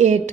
8।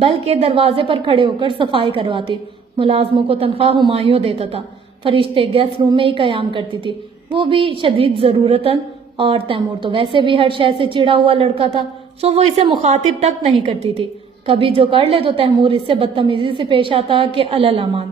بلکہ دروازے پر کھڑے ہو کر صفائی کرواتی. ملازموں کو تنخواہ ہمایوں دیتا تھا. فرشتے گیسٹ روم میں ہی قیام کرتی تھی، وہ بھی شدید ضرورتاً. اور تیمور تو ویسے بھی ہر شے سے چڑا ہوا لڑکا تھا، سو وہ اسے مخاطب تک نہیں کرتی تھی. کبھی جو کر لے تو تیمور اس سے بدتمیزی سے پیش آتا کہ الامان.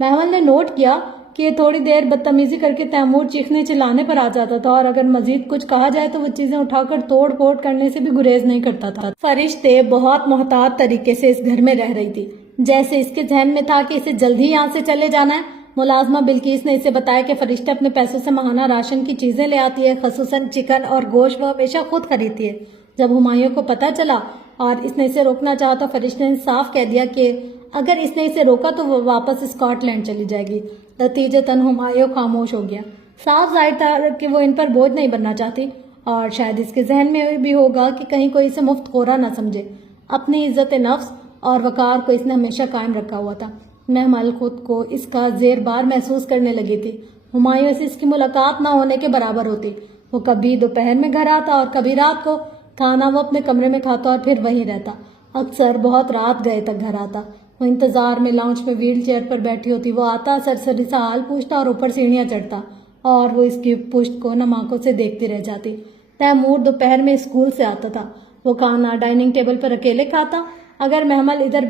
محمل نے نوٹ کیا کہ تھوڑی دیر بدتمیزی کر کے تیمور چیخنے چلانے پر آ جاتا تھا، اور اگر مزید کچھ کہا جائے تو وہ چیزیں اٹھا کر توڑ پھوڑ کرنے سے بھی گریز نہیں کرتا تھا. فرشتے بہت محتاط طریقے سے اس گھر میں رہ رہی تھی، جیسے اس کے ذہن میں تھا کہ اسے جلد ہی یہاں سے چلے جانا ہے. ملازمہ بلقیس نے اسے بتایا کہ فرشتے اپنے پیسوں سے ماہانہ راشن کی چیزیں لے آتی ہے، خصوصاً چکن اور گوشت وہ ہمیشہ خود خریدتی ہے. جب ہمایوں کو پتہ چلا اور اس نے اسے روکنا چاہا تو فرشتے نے صاف کہہ دیا کہ اگر اس نے اسے روکا تو وہ واپس اسکاٹ لینڈ چلی جائے گی. نتیجتاً ہمایوں خاموش ہو گیا. صاف ظاہر تھا کہ وہ ان پر بوجھ نہیں بننا چاہتی، اور شاید اس کے ذہن میں بھی ہوگا کہ کہیں کوئی اسے مفت خورا نہ سمجھے. اپنی عزت نفس اور وقار کو اس نے ہمیشہ قائم رکھا ہوا تھا. محمل خود کو اس کا زیر بار محسوس کرنے لگی تھی. ہمایوں سے اس کی ملاقات نہ ہونے کے برابر ہوتی. وہ کبھی دوپہر میں گھر آتا اور کبھی رات کو. کھانا وہ اپنے کمرے میں کھاتا اور پھر وہیں رہتا. اکثر بہت رات گئے تک گھر آتا. وہ انتظار میں لاؤنج میں ویل چیئر پر بیٹھی ہوتی. وہ آتا، سرسری سا حال پوچھتا اور اوپر سیڑھیاں چڑھتا، اور وہ اس کی پشت کو نم آنکھوں سے دیکھتی رہ جاتی. تیمور دوپہر میں اسکول سے آتا تھا. وہ کھانا ڈائننگ ٹیبل پر اکیلے کھاتا. اگر محمل ادھر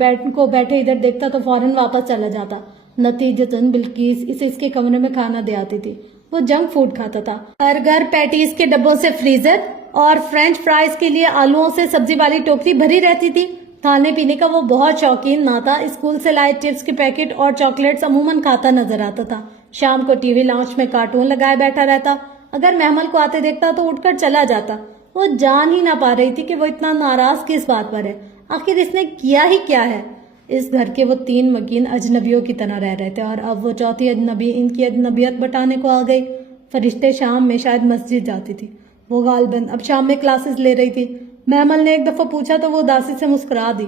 بیٹھے ادھر دیکھتا تو فوراً واپس چلا جاتا. نتیجتاً بلقیس اسے اس کے کمرے میں کھانا دے آتی تھی. وہ جنک فوڈ کھاتا تھا. برگر پیٹیز کے ڈبوں سے فریزر اور فرینچ فرائز کے لیے آلوؤں سے سبزی والی ٹوکری بھری رہتی تھی. کھانے پینے کا وہ بہت شوقین نہ تھا. اسکول سے لائے چپس کے پیکٹ اور چاکلیٹس عموماً کھاتا نظر آتا تھا. شام کو ٹی وی لاؤنج میں کارٹون لگائے بیٹھا رہتا. اگر محمل کو آتے دیکھتا تو اٹھ کر چلا جاتا. وہ جان ہی نہ پا رہی تھی کہ وہ اتنا ناراض کس بات پر ہے. آخر اس نے کیا ہی کیا ہے. اس گھر کے وہ 3 مکین اجنبیوں کی طرح رہ رہے تھے، اور اب وہ چوتھی اجنبی ان کی اجنبیت بٹانے کو آ گئی. فرشتے شام میں شاید مسجد جاتی تھی. وہ غالباً اب شام میں کلاسز لے رہی تھی. محمل نے ایک دفعہ پوچھا تو وہ اداسی سے مسکرا دی.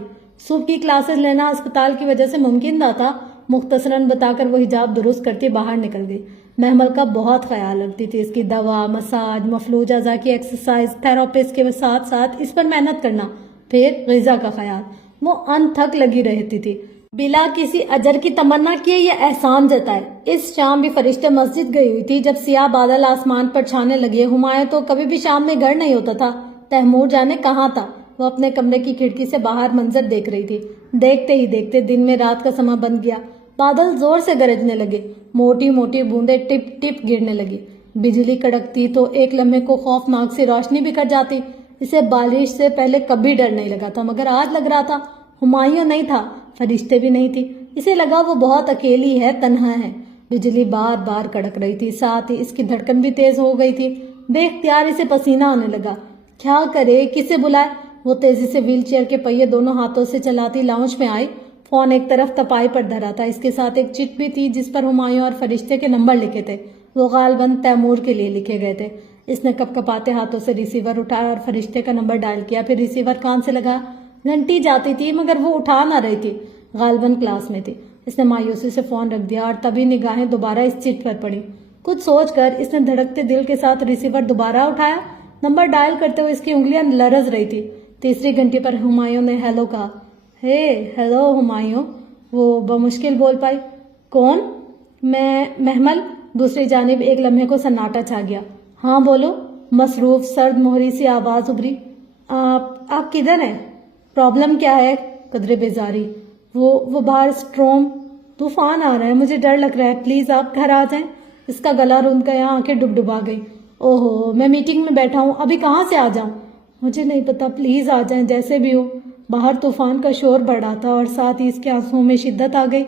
صبح کی کلاسز لینا اسپتال کی وجہ سے ممکن نہ تھا. مختصراً بتا کر وہ حجاب درست کرتی باہر نکل گئی. محمل کا بہت خیال رکھتی تھی. اس کی دوا، مساج، مفلوج اعضاء کی ایکسرسائز، تھراپسٹ کے ساتھ ساتھ اس پر محنت کرنا، پھر غذا کا خیال. وہ ان تھک لگی رہتی تھی، بلا کسی اجر کی تمنا کیے یا احسان جتائے. اس شام بھی فرشتے مسجد گئی ہوئی تھی. جب سیاہ بادل آسمان پر چھانے لگے. ہمایوں تو کبھی بھی شام میں گھر نہیں ہوتا تھا. تیمور جانے کہاں تھا. وہ اپنے کمرے کی کھڑکی سے باہر منظر دیکھ رہی تھی. دیکھتے ہی دیکھتے دن میں رات کا سما بن گیا. بادل زور سے گرجنے لگے. موٹی موٹی بوندیں ٹپ ٹپ گرنے لگی. بجلی کڑکتی تو ایک لمحے کو خوفناک سی روشنی بھی کٹ جاتی. اسے بارش سے پہلے کبھی ڈر نہیں لگا تھا، مگر آج لگ رہا تھا. ہمایوں نہیں تھا، فرشتے بھی نہیں تھی. اسے لگا وہ بہت اکیلی ہے، تنہا ہے. بجلی بار بار کڑک رہی تھی، ساتھ ہی اس کی دھڑکن بھی تیز ہو گئی تھی. بے اختیار اسے پسینہ آنے لگا. کیا کرے، کسے بلائے. وہ تیزی سے ویل چیئر کے پہیے دونوں ہاتھوں سے چلاتی لاؤنج میں آئی. فون ایک طرف تپائی پر دھرا تھا. اس کے ساتھ ایک چٹ بھی تھی جس پر ہمایوں اور فرشتے کے نمبر لکھے تھے. وہ غالباً تیمور کے لیے لکھے گئے تھے. اس نے کپ کپاتے ہاتھوں سے ریسیور اٹھایا اور فرشتے کا نمبر ڈائل کیا. پھر ریسیور کان سے لگا. گھنٹی جاتی تھی مگر وہ اٹھا نہ رہی تھی. غالباً کلاس میں تھی. اس نے مایوسی سے فون رکھ دیا اور تبھی نگاہیں دوبارہ اس چٹ پر پڑی. کچھ سوچ کر اس نے دھڑکتے دل کے ساتھ ریسیور دوبارہ اٹھایا. نمبر ڈائل کرتے ہوئے اس کی انگلیاں لرز رہی تھی. تیسری گھنٹی پر ہمایوں نے ہیلو کہا. ہے ہیلو ہمایوں، وہ بمشکل بول پائی. کون؟ میں محمل. دوسری جانب ایک لمحے کو سناٹا چھا گیا. ہاں بولو. مصروف سرد مہری سی آواز ابھری. آپ کدھر ہیں؟ پرابلم کیا ہے؟ قدرے بیزاری. وہ باہر اسٹروم طوفان آ رہا ہے، مجھے ڈر لگ رہا ہے، پلیز آپ گھر آ جائیں. اس کا گلا روند گیا، آنکھیں ڈبڈبا گئی. اوہو، میں میٹنگ میں بیٹھا ہوں، ابھی کہاں سے آ جاؤں؟ مجھے نہیں پتا، پلیز آ جائیں جیسے بھی ہو. باہر طوفان کا شور بڑھا تھا اور ساتھ ہی اس کے آنسوؤں میں شدت آ گئی.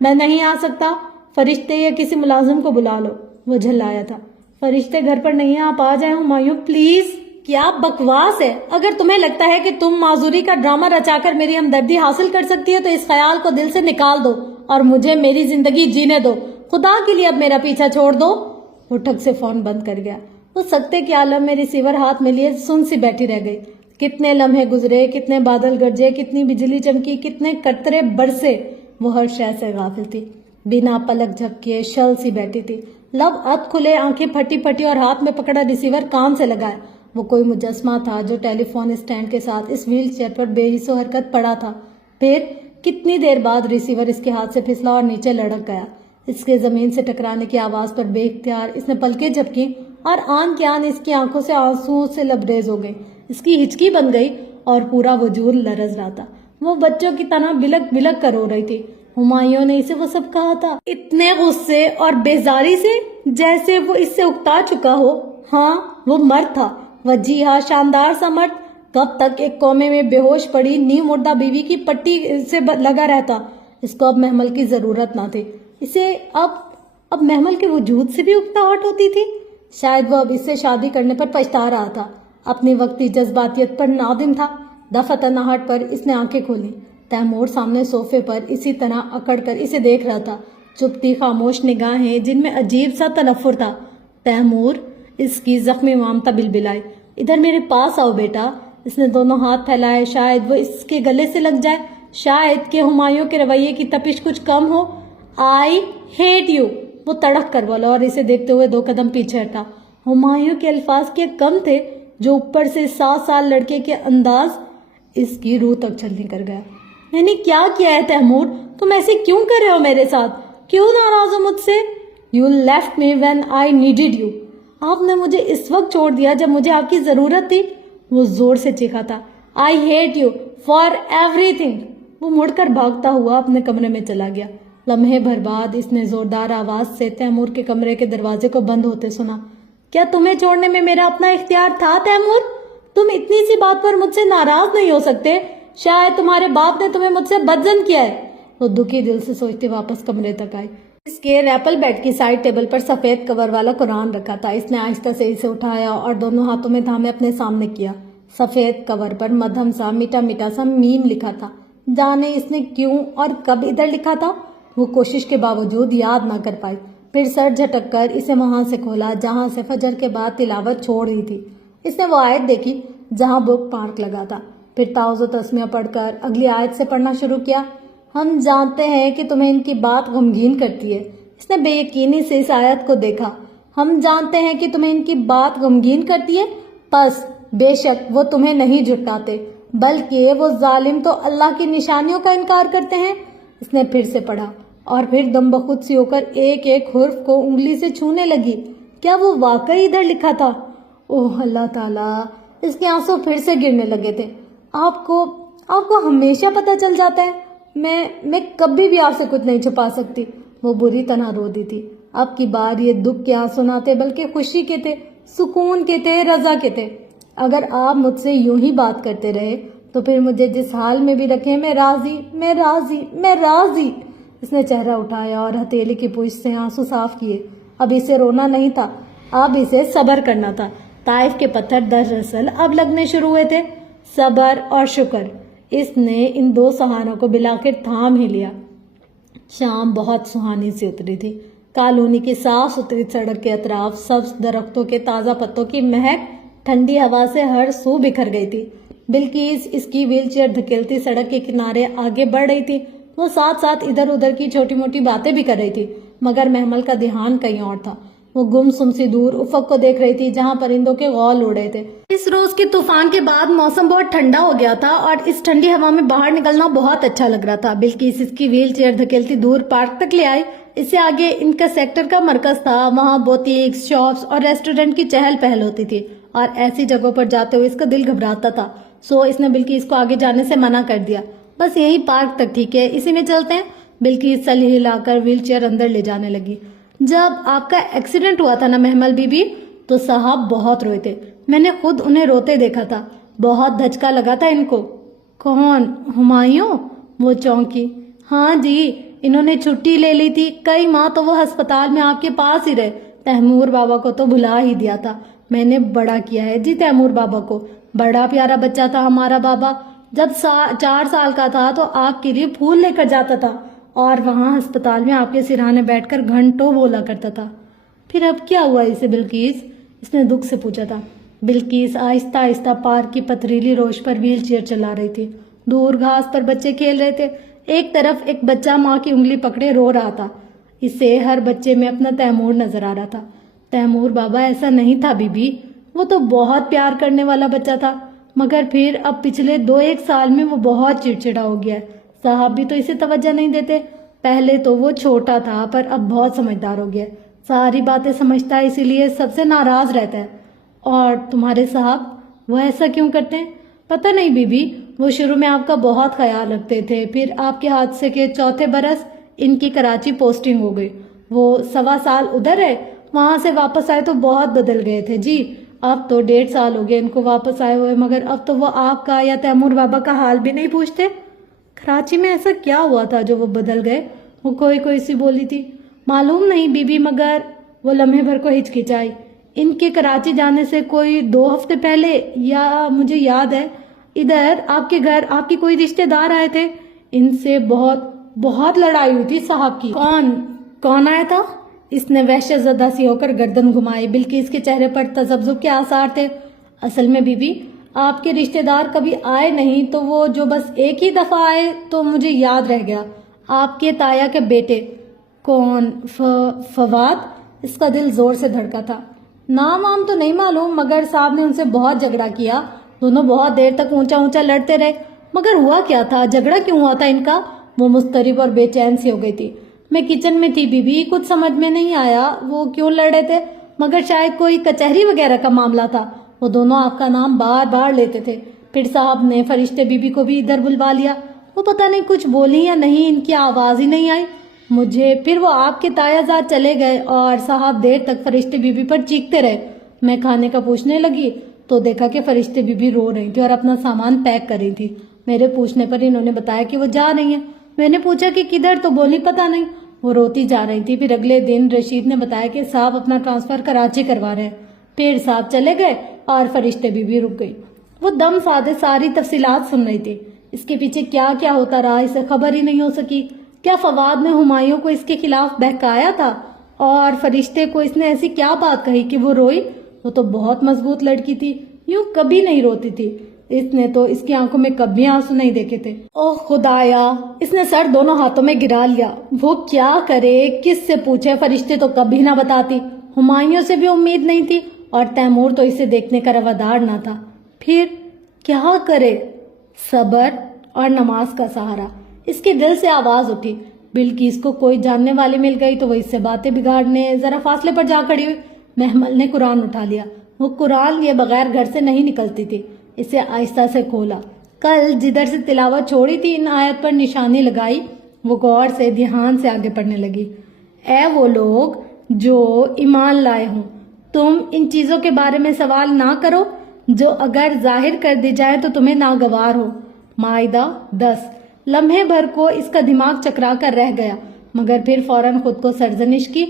میں نہیں آ سکتا، فرشتے یا کسی ملازم کو بلا لو. وہ جھلایا تھا. فرشتے گھر پر نہیں ہیں، آپ آ جائیں ہمایوں پلیز. کیا بکواس ہے. اگر تمہیں لگتا ہے کہ تم معذوری کا ڈرامہ رچا کر میری ہمدردی حاصل کر سکتی ہے تو اس خیال کو دل سے نکال دو اور مجھے میری زندگی جینے دو. خدا کے لیے اب میرا پیچھا چھوڑ دو. وہ ٹھک سے فون بند کر گیا. وہ سکتے کے عالم میں ریسیور ہاتھ میں لیے سن سی بیٹھی رہ گئی. کتنے لمحے گزرے، کتنے بادل گرجے، کتنی بجلی چمکی، کتنے قطرے برسے. وہ ہر شے سے غافل تھی. بنا پلک جھپکے شل سی بیٹھی تھی. لب ات کھلے، آنکھیں پھٹی پھٹی اور ہاتھ میں پکڑا ریسیور کان سے لگائے. وہ کوئی مجسمہ تھا جو ٹیلی فون اسٹینڈ کے ساتھ اس ویل چیئر پر بے حس و حرکت پڑا تھا. پھر کتنی دیر بعد ریسیور اس کے ہاتھ سے پھسلا اور نیچے لڑک گیا۔ اس کے زمین سے ٹکرانے کی آواز پر بے اختیار اس نے پلکیں جھپکی اور آن کے آن اس کی آنکھوں سے آنسوؤں سے لبریز ہو گئی۔ اس کی ہچکی بن گئی اور پورا وجود لرز رہا تھا۔ وہ بچوں کی طرح بلک بلک کر رو رہی تھی۔ ہمایوں نے اسے وہ سب کہا تھا اتنے غصے اور بیزاری سے جیسے وہ اس سے اکتا چکا ہو۔ ہاں وہ مرد تھا، وجیہہ شاندار سا مرد۔ کب تک ایک کومے میں بے ہوش پڑی نیم مردہ بیوی کی پٹی سے لگا رہتا؟ اس کو اب محمل کی ضرورت نہ تھی۔ اسے اب محمل کے وجود سے بھی اکتاہٹ ہوتی تھی۔ شاید وہ اب اس سے شادی کرنے پر پچھتا رہا تھا، اپنی وقتی جذباتیت پر نادم تھا۔ دفتناہٹ پر اس نے آنکھیں کھولی۔ تیمور سامنے صوفے پر اسی طرح اکڑ کر اسے دیکھ رہا تھا، چپتی خاموش نگاہیں جن میں عجیب سا تنفر تھا۔ تیمور، اس کی زخمی مامتا بلبلائی، ادھر میرے پاس آؤ بیٹا۔ اس نے دونوں ہاتھ پھیلائے، شاید وہ اس کے گلے سے لگ جائے، شاید کہ ہمایوں کے رویے کی تپش کچھ کم ہو۔ آئی ہیٹ یو، وہ تڑک کر بولا اور اسے دیکھتے ہوئے 2 قدم پیچھے ہٹا۔ ہمایوں کے الفاظ کیا کم تھے جو اوپر سے 7 سال لڑکے کے انداز اس کی روح تک چھلنی کر گیا۔ یعنی کیا کیا ہے تیمور؟ تم ایسے کیوں کر رہے ہو میرے ساتھ؟ کیوں ناراض ہو مجھ سے؟ You left me when I needed you. آپ نے مجھے اس وقت چھوڑ دیا جب مجھے آپ کی ضرورت تھی۔ وہ زور سے چیخا تھا۔ I hate you for everything. وہ مڑ کر بھاگتا ہوا اپنے کمرے میں چلا گیا۔ لمحے بھر بعد اس نے زوردار آواز سے تیمور کے کمرے کے دروازے کو بند ہوتے سنا۔ کیا تمہیں چھوڑنے میں میرا اپنا اختیار تھا تیمور؟ تم اتنی سی بات پر مجھ سے ناراض نہیں ہو سکتے؟ شاید تمہارے باپ نے تمہیں مجھ سے بدظن کیا ہے۔ وہ دکھی دل سے سوچتے واپس کمرے تک آئی۔ اس کے ریپل بیڈ کی سائڈ ٹیبل پر سفید کور والا قرآن رکھا تھا۔ اس نے آہستہ سے اسے اٹھایا اور دونوں ہاتھوں میں تھامے اپنے سامنے کیا۔ سفید کور پر مدھم سا میٹھا میٹھا سا میم لکھا تھا۔ جانے اس نے کیوں اور کب ادھر لکھا تھا؟ وہ کوشش کے باوجود یاد نہ کر پائی۔ پھر سر جھٹک کر اسے وہاں سے کھولا جہاں سے فجر کے بعد تلاوت چھوڑ رہی تھی۔ اس نے وہ آیت دیکھی جہاں بک مارک لگا تھا، پھر تعوذ و تسمیہ پڑھ کر اگلی آیت سے پڑھنا شروع کیا۔ ہم جانتے ہیں کہ تمہیں ان کی بات غمگین کرتی ہے۔ اس نے بے یقینی سے اس آیت کو دیکھا۔ ہم جانتے ہیں کہ تمہیں ان کی بات غمگین کرتی ہے، پس بے شک وہ تمہیں نہیں جھٹلاتے، بلکہ وہ ظالم تو اللہ کی نشانیوں کا انکار کرتے ہیں۔ اس نے پھر سے پڑھا اور پھر دم بخود سی ہو کر ایک ایک حرف کو انگلی سے چھونے لگی۔ کیا وہ واقعی ادھر لکھا تھا؟ اوہ اللہ تعالیٰ! اس کے آنسو پھر سے گرنے لگے تھے۔ آپ کو ہمیشہ پتہ چل جاتا ہے۔ میں کبھی بھی آپ سے کچھ نہیں چھپا سکتی۔ وہ بری طرح رو دی تھی۔ اب کی بار یہ دکھ کے آنسو نہ تھے بلکہ خوشی کے تھے، سکون کے تھے، رضا کے تھے۔ اگر آپ مجھ سے یوں ہی بات کرتے رہے تو پھر مجھے جس حال میں بھی رکھیں میں راضی، میں راضی، میں راضی۔ اس نے چہرہ اٹھایا اور ہتھیلی کی پوچھ سے آنسو صاف کیے۔ اب اسے رونا نہیں تھا، اب اسے صبر کرنا تھا۔ طائف کے پتھر دراصل اب لگنے شروع ہوئے تھے۔ صبر اور شکر، اس نے ان 2 سہاروں کو بلاکر تھام ہی لیا۔ شام بہت سہانی سی اتری تھی۔ کالونی کی صاف ستھری سڑک کے اطراف سبز درختوں کے تازہ پتوں کی مہک ٹھنڈی ہوا سے ہر سو بکھر گئی تھی۔ بلقیس اس کی ویل چیئر دھکیلتی سڑک کے کنارے آگے بڑھ رہی تھی۔ وہ ساتھ ساتھ ادھر ادھر کی چھوٹی موٹی باتیں بھی کر رہی تھی، مگر محمل کا دھیان کہیں اور تھا۔ وہ گم سم سی دور افق کو دیکھ رہی تھی جہاں پرندوں کے غول اڑ رہے تھے۔ اس روز کے طوفان کے بعد موسم بہت ٹھنڈا ہو گیا تھا اور اس ٹھنڈی ہوا میں باہر نکلنا بہت اچھا لگ رہا تھا۔ بلقیس اس کی ویل چیئر دھکیلتی دور پارک تک لے آئی۔ اس سے آگے ان کا سیکٹر کا مرکز تھا، وہاں بوتیکس، شاپس اور ریسٹورنٹ کی چہل پہل ہوتی تھی اور ایسی جگہوں پر جاتے ہوئے اس کا دل گھبراتا تھا۔ سو اس نے بلقیس کو آگے جانے سے منع کر دیا۔ بس یہی پارک تک ٹھیک ہے، اسی میں چلتے ہیں۔ بلقیس سلی ہلا کر ویل چیئر اندر لے جانے لگی۔ جب آپ کا ایکسیڈنٹ ہوا تھا نا محمل بی بی، تو صاحب بہت روئے تھے۔ میں نے خود انہیں روتے دیکھا تھا، بہت دھچکا لگا تھا ان کو۔ کون؟ ہمایوں؟ وہ چونکی۔ ہاں جی، انہوں نے چھٹی لے لی تھی، کئی ماہ تو وہ ہسپتال میں آپ کے پاس ہی رہے۔ تیمور بابا کو تو بھلا ہی دیا تھا، میں نے بڑا کیا ہے جی تیمور بابا کو۔ بڑا پیارا بچہ تھا ہمارا بابا، جب 4 سال کا تھا تو آپ کے لیے پھول لے کر جاتا تھا اور وہاں ہسپتال میں آپ کے سرہانے بیٹھ کر گھنٹوں بولا کرتا تھا۔ پھر اب کیا ہوا اسے بلقیس؟ اس نے دکھ سے پوچھا تھا۔ بلقیس آہستہ آہستہ پارک کی پتھریلی روش پر ویل چیئر چلا رہی تھی۔ دور گھاس پر بچے کھیل رہے تھے۔ ایک طرف ایک بچہ ماں کی انگلی پکڑے رو رہا تھا۔ اسے ہر بچے میں اپنا تیمور نظر آ رہا تھا۔ تیمور بابا ایسا نہیں تھا بی بی، وہ تو بہت پیار کرنے والا بچہ تھا، مگر پھر اب پچھلے 2-1 سال میں وہ بہت چڑچڑا ہو گیا ہے۔ صاحب بھی تو اسے توجہ نہیں دیتے. پہلے تو وہ چھوٹا تھا پر اب بہت سمجھدار ہو گیا. ساری باتیں سمجھتا ہے اسی لیے سب سے ناراض رہتا ہے. اور تمہارے صاحب وہ ایسا کیوں کرتے ہیں؟ پتہ نہیں بی بی، وہ شروع میں آپ کا بہت خیال رکھتے تھے، پھر آپ کے حادثے کے چوتھے برس ان کی کراچی پوسٹنگ ہو گئی. وہ 1.25 سال ادھر ہے، وہاں سے واپس آئے تو بہت بدل گئے تھے. جی اب تو 1.5 سال ہو گئے ان کو واپس آئے ہوئے، مگر اب تو وہ آپ کا یا تیمور بابا کا حال بھی نہیں پوچھتے. کراچی میں ایسا کیا ہوا تھا جو وہ بدل گئے؟ وہ کوئی سی بولی تھی. معلوم نہیں بی بی، مگر وہ لمحے بھر کو ہچکچائی. ان کے کراچی جانے سے کوئی 2 ہفتے پہلے، یا مجھے یاد ہے، ادھر آپ کے گھر آپ کی کوئی رشتے دار آئے تھے. ان سے بہت لڑائی ہوئی تھی صاحب کی. کون آیا تھا؟ اس نے وحشت زدہ سی ہو کر گردن گھمائی. بلکہ اس کے چہرے پر تذبذب کے آثار تھے. اصل میں بی بی، آپ کے رشتے دار کبھی آئے نہیں، تو وہ جو بس ایک ہی دفعہ آئے تو مجھے یاد رہ گیا. آپ کے تایا کے بیٹے. کون؟ فواد؟ اس کا دل زور سے دھڑکا تھا. نام وام تو نہیں معلوم، مگر صاحب نے ان سے بہت جھگڑا کیا. دونوں بہت دیر تک اونچا لڑتے رہے. مگر ہوا کیا تھا؟ جھگڑا کیوں ہوا تھا ان کا؟ وہ مضطرب اور بے چین سی ہو گئی تھی. میں کچن میں تھی بی بی، کچھ سمجھ میں نہیں آیا وہ کیوں لڑ رہے تھے، مگر شاید کوئی کچہری وغیرہ کا معاملہ تھا. وہ دونوں آپ کا نام بار لیتے تھے. پھر صاحب نے فرشتے بی بی کو بھی ادھر بلوا لیا. وہ پتہ نہیں کچھ بولی یا نہیں، ان کی آواز ہی نہیں آئی مجھے. پھر وہ آپ کے تایا زاد چلے گئے اور صاحب دیر تک فرشتے بی بی پر چیختے رہے. میں کھانے کا پوچھنے لگی تو دیکھا کہ فرشتے بی بی رو رہی تھی اور اپنا سامان پیک کر رہی تھی. میرے پوچھنے پر انہوں نے بتایا کہ وہ جا رہی ہیں. میں نے پوچھا کہ کدھر، تو بولی پتہ نہیں. وہ روتی جا رہی تھی. پھر اگلے دن رشید نے بتایا کہ صاحب اپنا ٹرانسفر کراچی کروا رہے ہیں. پھر صاحب چلے گئے اور فرشتے بی بی رک گئی. وہ دم سادے ساری تفصیلات سن رہی تھی. اس کے پیچھے کیا کیا ہوتا رہا اسے خبر ہی نہیں ہو سکی. کیا فواد نے ہمایوں کو اس کے خلاف بہکایا تھا؟ اور فرشتے کو اس نے ایسی کیا بات کہی کہ وہ روئی؟ وہ تو بہت مضبوط لڑکی تھی، یوں کبھی نہیں روتی تھی. اس نے تو اس کی آنکھوں میں کبھی آنسو نہیں دیکھے تھے. اوہ خدایا! اس نے سر دونوں ہاتھوں میں گرا لیا. وہ کیا کرے، کس سے پوچھے؟ فرشتے تو کبھی نہ بتاتی. ہمایوں سے بھی امید نہیں تھی اور تیمور تو اسے دیکھنے کا روادار نہ تھا. پھر کیا کرے؟ صبر اور نماز کا سہارا. اس کے دل سے آواز اٹھی. بلکہ اس کو کوئی جاننے والی مل گئی تو وہ اس سے باتیں بگاڑنے ذرا فاصلے پر جا کھڑی ہوئی. محمل نے قرآن اٹھا لیا. وہ قرآن لیے بغیر گھر سے نہیں نکلتی تھی. اسے آہستہ سے کھولا. کل جدھر سے تلاوت چھوڑی تھی ان آیت پر نشانی لگائی. وہ غور سے دھیان سے آگے پڑھنے لگی. اے وہ لوگ جو ایمان لائے ہوں، تم ان چیزوں کے بارے میں سوال نہ کرو جو اگر ظاہر کر دی جائے تو تمہیں ناگوار ہو. مائدہ 10. لمحے بھر کو اس کا دماغ چکرا کر رہ گیا، مگر پھر فوراً خود کو سرزنش کی.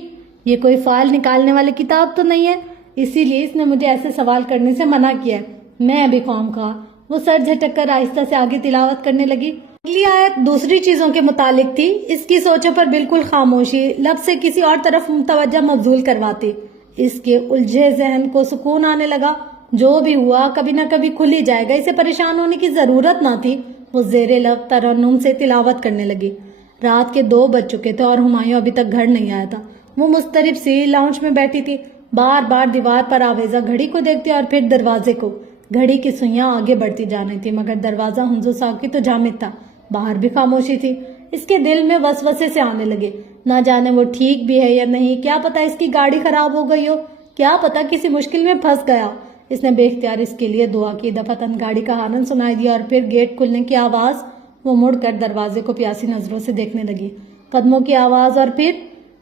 یہ کوئی فائل نکالنے والی کتاب تو نہیں ہے، اسی لیے اس نے مجھے ایسے سوال کرنے سے منع کیا ہے. میں ابھی قوم کا. وہ سر جھٹک کر آہستہ سے آگے تلاوت کرنے لگی. اگلی آیت دوسری چیزوں کے متعلق تھی. اس کی سوچوں پر بالکل خاموشی لب سے کسی اور طرف توجہ مبذول کرواتی. اس کے الجھے ذہن کو سکون آنے لگا. جو بھی ہوا کبھی نہ کبھی کھل ہی جائے گا، اسے پریشان ہونے کی ضرورت نہ تھی. وہ زیر لب ترنم سے تلاوت کرنے لگی. رات کے 2 بج چکے تھے اور ہمایوں ابھی تک گھر نہیں آیا تھا. وہ مضطرب سی لاؤنج میں بیٹھی تھی. بار بار دیوار پر آویزہ گھڑی کو دیکھتی اور پھر دروازے کو. گھڑی کی سوئیاں آگے بڑھتی جا رہی تھی، مگر دروازہ ہنزو ساکت تو جامد تھا. باہر بھی خاموشی تھی. اس کے دل میں وسوسے سے آنے لگے. نہ جانے وہ ٹھیک بھی ہے یا نہیں، کیا پتا اس کی گاڑی خراب ہو گئی ہو، کیا پتا کسی مشکل میں پھنس گیا. اس نے بے اختیار اس کے لیے دعا کی. دفعتاً گاڑی کا ہارن سنائی دیا اور پھر گیٹ کھلنے کی آواز. وہ مڑ کر دروازے کو پیاسی نظروں سے دیکھنے لگی. قدموں کی آواز اور پھر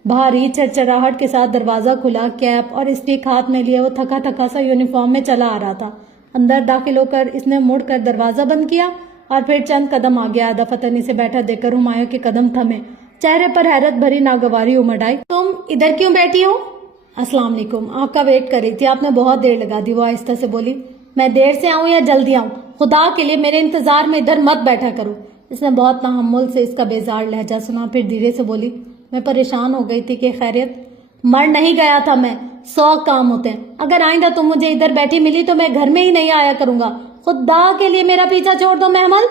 بھاری چرچراہٹ کے ساتھ دروازہ کھلا. کیپ اور اسٹک ہاتھ میں لیے وہ تھکا تھکا سا یونیفارم میں چلا آ رہا تھا. اندر داخل ہو کر اس نے مڑ کر دروازہ بند کیا اور پھر چند قدم آ گیا. دفعتاً اسے بیٹھا دیکھ کر ہمایوں کے قدم تھمے. چہرے پر حیرت بھری ناگواری امڑ آئی. تم ادھر کیوں بیٹھی ہو؟ السلام علیکم. آپ کا ویٹ کر رہی تھی، آپ نے بہت دیر لگا دی. وہ آہستہ سے بولی. میں دیر سے آؤں یا جلدی آؤں؟ خدا کے لیے میرے انتظار میں ادھر مت بیٹھا کرو. اس نے بہت تحمل سے اس کا بیزار لہجہ سنا. پھر دھیرے سے بولی. میں پریشان ہو گئی تھی کہ خیریت. مر نہیں گیا تھا میں، 100 کام ہوتے ہیں. اگر آئندہ تم مجھے ادھر بیٹھی ملی تو میں گھر میں ہی نہیں آیا کروں گا. خدا کے لیے میرا پیچھا چھوڑ دو محمل.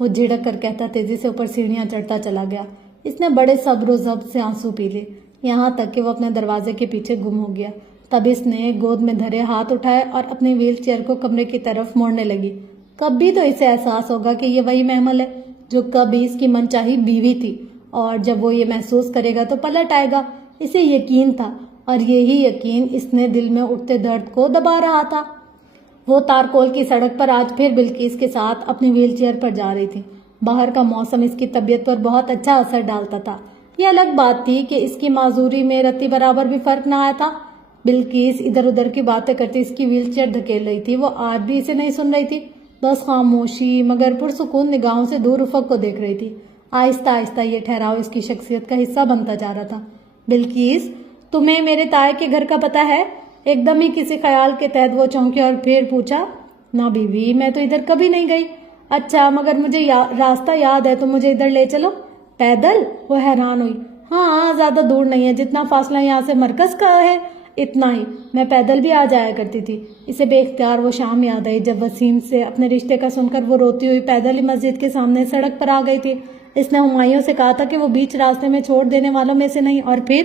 وہ جھڑک کر کہتا تیزی سے اوپر سیڑھیاں چڑھتا چلا گیا. اس نے بڑے صبر و ضبط سے آنسو پی لے، یہاں تک کہ وہ اپنے دروازے کے پیچھے گم ہو گیا. تب اس نے گود میں دھرے ہاتھ اٹھائے اور اپنی ویل چیئر کو کمرے کی طرف موڑنے لگی. کب بھی تو اسے احساس ہوگا کہ یہ وہی محمل ہے جو کبھی اس کی منچاہی بیوی تھی، اور جب وہ یہ محسوس کرے گا تو پلٹ آئے گا۔ اسے یقین تھا، اور یہی یقین اس نے دل میں اٹھتے درد کو دبا رہا تھا۔ وہ تارکول کی سڑک پر آج پھر بلقیس کے ساتھ اپنی ویل چیئر پر جا رہی تھی۔ باہر کا موسم اس کی طبیعت پر بہت اچھا اثر ڈالتا تھا۔ یہ الگ بات تھی کہ اس کی معذوری میں رتی برابر بھی فرق نہ آیا تھا۔ بلقیس ادھر ادھر کی باتیں کرتی اس کی ویل چیئر دھکیل رہی تھی۔ وہ آج بھی اسے نہیں سن رہی تھی، بس خاموشی مگر پرسکون نگاہوں سے دور افق کو دیکھ رہی تھی۔ آہستہ آہستہ یہ ٹھہراؤ اس کی شخصیت کا حصہ بنتا جا رہا تھا۔ بلقیس، تمہیں میرے تائے کے گھر کا پتہ ہے؟ ایک دم ہی کسی خیال کے تحت وہ چونکی اور پھر پوچھا۔ نہ بیوی، میں تو ادھر کبھی نہیں گئی۔ اچھا، مگر مجھے راستہ یاد ہے، تو مجھے ادھر لے چلو۔ پیدل؟ وہ حیران ہوئی۔ ہاں، زیادہ دور نہیں ہے، جتنا فاصلہ یہاں سے مرکز کا ہے اتنا ہی۔ میں پیدل بھی آ جایا کرتی تھی۔ اسے بے اختیار وہ شام یاد آئی جب وسیم سے اپنے رشتے کا سن کر وہ روتی ہوئی پیدل ہی مسجد کے سامنے سڑک پر آ گئی تھی۔ اس نے ہمایوں سے کہا تھا کہ وہ بیچ راستے میں چھوڑ دینے والوں میں سے نہیں، اور پھر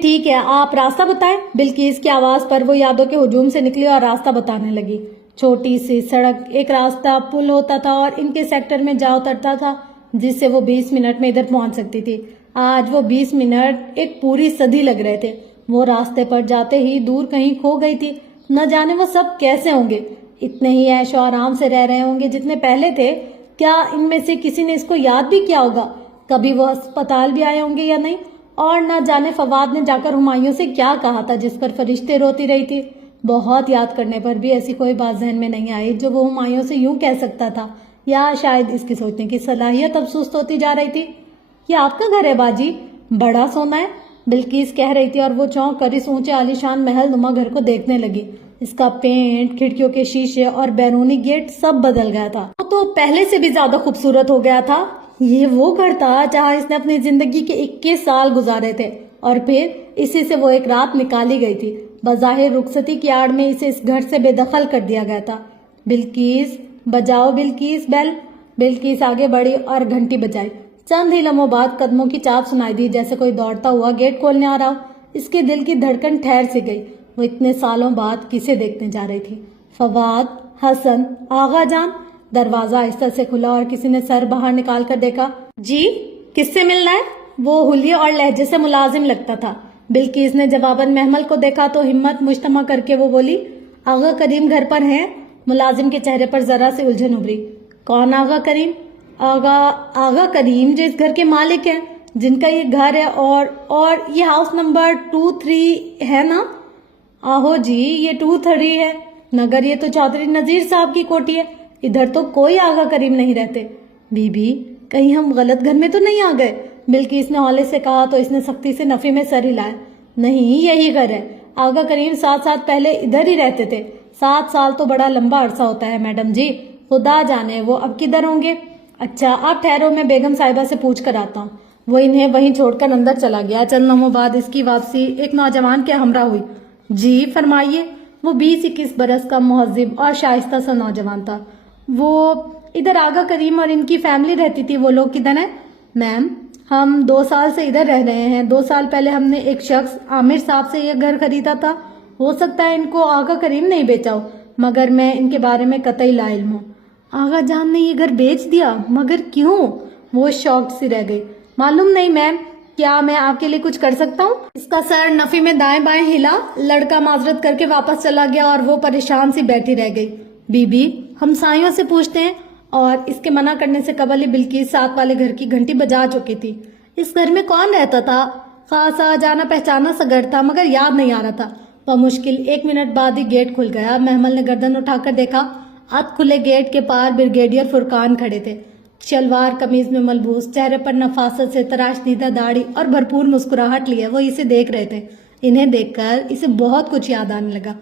ٹھیک ہے، آپ راستہ بتائیں۔ بلقیس کی آواز پر وہ یادوں کے ہجوم سے نکلی اور راستہ بتانے لگی۔ چھوٹی سی سڑک، ایک راستہ پل ہوتا تھا اور ان کے سیکٹر میں جا اترتا تھا، جس سے وہ 20 منٹ میں ادھر پہنچ سکتی تھی۔ آج وہ 20 منٹ ایک پوری صدی لگ رہے تھے۔ وہ راستے پر جاتے ہی دور کہیں کھو گئی تھی۔ نہ جانے وہ سب کیسے ہوں گے، اتنے ہی عیش و آرام سے رہ رہے ہوں گے جتنے پہلے تھے۔ کیا ان میں سے کسی نے اس کو یاد بھی کیا ہوگا؟ کبھی وہ ہسپتال بھی آئے ہوں گے یا نہیں؟ اور نہ جانے فواد نے جا کر ہمایوں سے کیا کہا تھا جس پر فرشتے روتی رہی تھی۔ بہت یاد کرنے پر بھی ایسی کوئی بات ذہن میں نہیں آئی جو وہ ہمایوں سے یوں کہہ سکتا تھا، یا شاید اس کی سوچنے کی صلاحیت اب سست ہوتی جا رہی تھی۔ یہ آپ کا گھر ہے باجی؟ بڑا سونا ہے، بلقیس کہہ رہی تھی، اور وہ چونک کر اس اونچے عالیشان محل نما گھر کو دیکھنے لگی۔ اس کا پینٹ، کھڑکیوں کے شیشے اور بیرونی گیٹ سب بدل گیا تھا۔ وہ تو پہلے سے بھی زیادہ خوبصورت ہو گیا تھا۔ یہ وہ گھر تھا جہاں اس نے اپنی زندگی کے 21 سال گزارے تھے، اور پھر اسی سے وہ ایک رات نکالی گئی تھی۔ بظاہر رخصتی کی آڑ میں اسے اس گھر سے بے دخل کر دیا گیا تھا۔ بلقیس، بجاؤ بلقیس بیل۔ بلقیس آگے بڑھی اور گھنٹی بجائی۔ چند ہی لمحوں بعد قدموں کی چاپ سنائی دی، جیسے کوئی دوڑتا ہوا گیٹ کھولنے آ رہا۔ اس کے دل کی دھڑکن ٹھہر سی گئی۔ وہ اتنے سالوں بعد کسے دیکھنے جا رہی تھی؟ فواد، حسن، آغا جان۔ دروازہ آہستہ سے کھلا اور کسی نے سر باہر نکال کر دیکھا۔ جی، کس سے ملنا ہے؟ وہ حلیے اور لہجے سے ملازم لگتا تھا۔ بلقیس نے جواباً محمل کو دیکھا تو ہمت مجتمع کر کے وہ بولی، آغا کریم گھر پر ہیں؟ ملازم کے چہرے پر ذرا سی الجھن ابھری۔ کون آغا کریم؟ آغا کریم جو اس گھر کے مالک ہیں، جن کا یہ گھر ہے اور یہ ہاؤس نمبر 23 ہے نا؟ آہو جی، یہ 23 ہے، مگر یہ تو چودھری نذیر صاحب کی کوٹھی ہے۔ ادھر تو کوئی آغا کریم نہیں رہتے۔ بی بی، کہیں ہم غلط گھر میں تو نہیں آ گئے؟ بلقیس نے ہولے سے کہا تو اس نے سختی سے نفی میں سر ہلایا۔ نہیں، یہی گھر ہے۔ آغا کریم 7 سال پہلے ادھر ہی رہتے تھے۔ 7 سال تو بڑا لمبا عرصہ ہوتا ہے میڈم جی، خدا جانے وہ اب کدھر ہوں گے۔ اچھا، آپ ٹھہرو، میں بیگم صاحبہ سے پوچھ کر آتا ہوں۔ وہ انہیں وہیں چھوڑ کر اندر چلا گیا۔ چند لمحوں بعد اس کی واپسی ایک نوجوان کے ہمراہ ہوئی۔ جی فرمائیے۔ وہ 20-21 برس کا مہذب اور شائستہ سا نوجوان تھا۔ وہ ادھر آغا کریم اور ان کی فیملی رہتی تھی، وہ لوگ کدھر ہیں؟ میم، ہم 2 سال سے ادھر رہ رہے ہیں۔ 2 سال پہلے ہم نے ایک شخص عامر صاحب سے یہ گھر خریدا تھا۔ ہو سکتا ہے ان کو آغا کریم نہیں بیچا ہو، مگر میں ان کے بارے میں قطعی لا علم ہوں۔ آغا جان نے یہ گھر بیچ دیا؟ مگر کیوں؟ وہ شاکڈ سی رہ گئی۔ معلوم نہیں میم، کیا میں آپ کے لیے کچھ کر سکتا ہوں؟ اس کا سر نفی میں دائیں بائیں ہلا۔ لڑکا معذرت کر کے واپس چلا گیا اور وہ پریشان سی بیٹھی رہ گئی۔ بی بی، ہم سائیوں سے پوچھتے ہیں۔ اور اس کے منع کرنے سے قبل ہی بلقیس ساتھ والے گھر کی گھنٹی بجا چکی تھی۔ اس گھر میں کون رہتا تھا؟ خاصا جانا پہچانا سا گھر تھا، مگر یاد نہیں آ رہا تھا۔ بمشکل 1 منٹ بعد ہی گیٹ کھل گیا۔ محمل نے گردن اٹھا کر دیکھا۔ ادھ کھلے گیٹ کے پار بریگیڈیئر فرقان کھڑے تھے، شلوار قمیض میں ملبوس، چہرے پر نفاست سے تراشیدہ داڑھی اور بھرپور مسکراہٹ لیے وہ اسے دیکھ رہے تھے۔ انہیں دیکھ کر اسے بہت کچھ یاد آنے لگا۔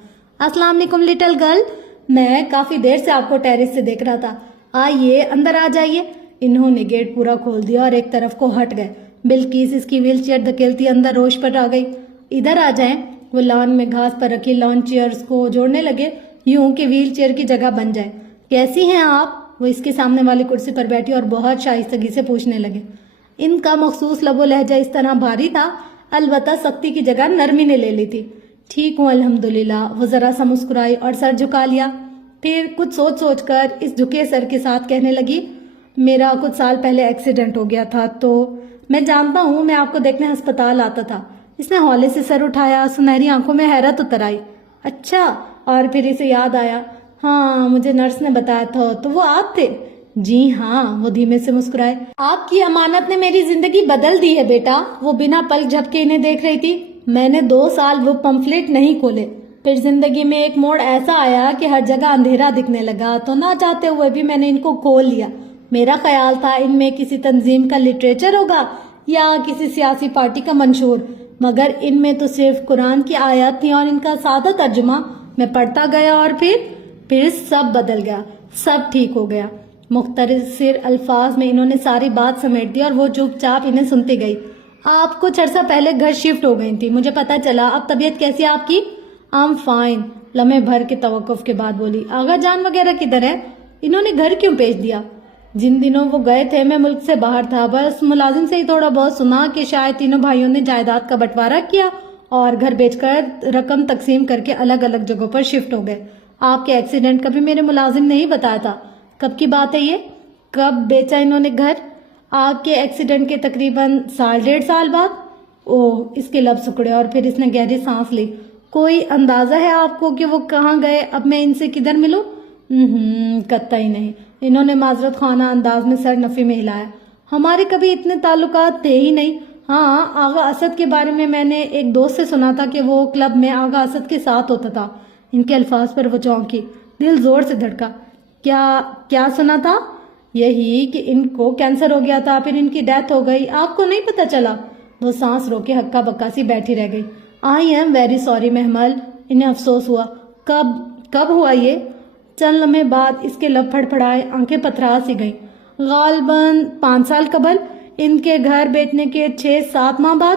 السلام علیکم لٹل گرل، میں کافی دیر سے آپ کو ٹیرس سے دیکھ رہا تھا، آئیے اندر آ جائیے۔ انہوں نے گیٹ پورا کھول دیا اور ایک طرف کو ہٹ گئے۔ بلقیس اس کی ویل چیئر دھکیلتی اندر روش پر آ گئی۔ ادھر آ جائیں۔ وہ لان میں گھاس پر رکھی لان چیئرز کو جوڑنے لگے، یوں کہ ویل چیئر کی جگہ بن جائے۔ کیسی ہیں آپ؟ وہ اس کے سامنے والی کرسی پر بیٹھی اور بہت شائستگی سے پوچھنے لگے۔ ان کا مخصوص لب و لہجہ اس طرح بھاری تھا، البتہ سختی کی جگہ نرمی نے لے لی تھی۔ ٹھیک ہوں الحمدللہ، وہ ذرا سا مسکرائی اور سر جھکا لیا، پھر کچھ سوچ کر اس جھکے سر کے ساتھ کہنے لگی، میرا کچھ سال پہلے ایکسیڈنٹ ہو گیا تھا، تو میں جانتا ہوں، میں آپ کو دیکھنے ہسپتال آتا تھا۔ اس نے ہولے سے سر اٹھایا، سنہری آنکھوں میں حیرت اتر آئی۔ اچھا، اور پھر اسے یاد آیا، ہاں مجھے نرس نے بتایا تھا، تو وہ آپ تھے؟ جی ہاں، وہ دھیمے سے مسکرائے۔ آپ کی امانت نے میری زندگی بدل دی ہے بیٹا۔ وہ بنا پلک جھپکے انہیں دیکھ رہی تھی۔ میں نے 2 سال وہ پمفلٹ نہیں کھولے، پھر زندگی میں ایک موڑ ایسا آیا کہ ہر جگہ اندھیرا دکھنے لگا، تو نہ چاہتے ہوئے بھی میں نے ان کو کھول لیا۔ میرا خیال تھا ان میں کسی تنظیم کا لٹریچر ہوگا یا کسی سیاسی پارٹی کا منشور، مگر ان میں تو صرف قرآن کی آیات تھی اور ان کا سادہ ترجمہ۔ میں پڑھتا گیا اور پھر سب بدل گیا، سب ٹھیک ہو گیا۔ مختصر الفاظ میں انہوں نے ساری بات سمیٹ دی اور وہ چپ چاپ انہیں سنتی گئی۔ آپ کچھ عرصہ پہلے گھر شفٹ ہو گئی تھی، مجھے پتا چلا۔ اب طبیعت کیسی ہے آپ کی؟ I'm fine، لمحے بھر کے توقف کے بعد بولی۔ آغا جان وغیرہ کدھر ہے؟ انہوں نے گھر کیوں بھیج دیا؟ جن دنوں وہ گئے تھے میں ملک سے باہر تھا، بس ملازم سے ہی تھوڑا بہت سنا کہ شاید تینوں بھائیوں نے جائیداد کا بٹوارا کیا اور گھر بیچ کر رقم تقسیم کر کے الگ الگ جگہوں پر شفٹ ہو گئے۔ آپ کے ایکسیڈنٹ کا بھی میرے ملازم نے ہی بتایا تھا۔ کب کی بات ہے یہ؟ کب بیچا انہوں نے گھر؟ آپ کے ایکسیڈنٹ کے تقریباً 1.5 سال بعد۔ اوہ، اس کے لب سکڑے اور پھر اس نے گہری سانس لی۔ کوئی اندازہ ہے آپ کو کہ وہ کہاں گئے؟ اب میں ان سے کدھر ملوں؟ قطعی نہیں، انہوں نے معذرت خانہ انداز میں سر نفی میں ہلایا۔ ہمارے کبھی اتنے تعلقات تھے ہی نہیں۔ ہاں، آغا اسد کے بارے میں نے ایک دوست سے سنا تھا کہ وہ کلب میں آغا اسد کے ساتھ ہوتا تھا۔ ان کے الفاظ پر وہ چونکی، دل زور سے دھڑکا۔ کیا سنا تھا؟ یہی کہ ان کو کینسر ہو گیا تھا، پھر ان کی ڈیتھ ہو گئی۔ آپ کو نہیں پتا چلا؟ وہ سانس روکے ہکا بکا سی بیٹھی رہ گئی۔ آئی ایم ویری سوری محمل، انہیں افسوس ہوا۔ کب ہوا یہ؟ چند لمحے بعد اس کے لب پھڑپڑائے، آنکھیں پتھرا سی گئیں۔ غالباً 5 سال قبل، ان کے گھر بیچنے کے 6-7 ماہ بعد۔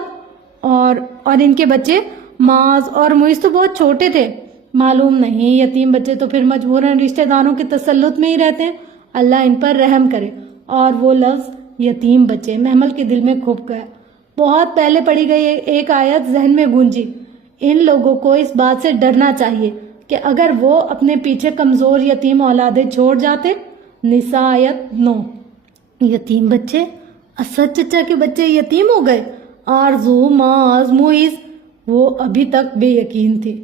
اور ان کے بچے معاذ اور معیز تو بہت چھوٹے تھے۔ معلوم نہیں، یتیم بچے تو پھر مجبوراً رشتہ داروں کے تسلط میں ہی رہتے ہیں، اللہ ان پر رحم کرے۔ اور وہ لفظ یتیم بچے محمل کے دل میں کھپ گیا۔ بہت پہلے پڑھی گئی ایک آیت ذہن میں گونجی، ان لوگوں کو اس بات سے ڈرنا چاہیے کہ اگر وہ اپنے پیچھے کمزور یتیم اولادیں چھوڑ جاتے۔ نساء آیت 9۔ یتیم بچے؟ اسد چچا کے بچے یتیم ہو گئے؟ آرزو، معاذ، معیز، وہ ابھی تک بے یقین تھی۔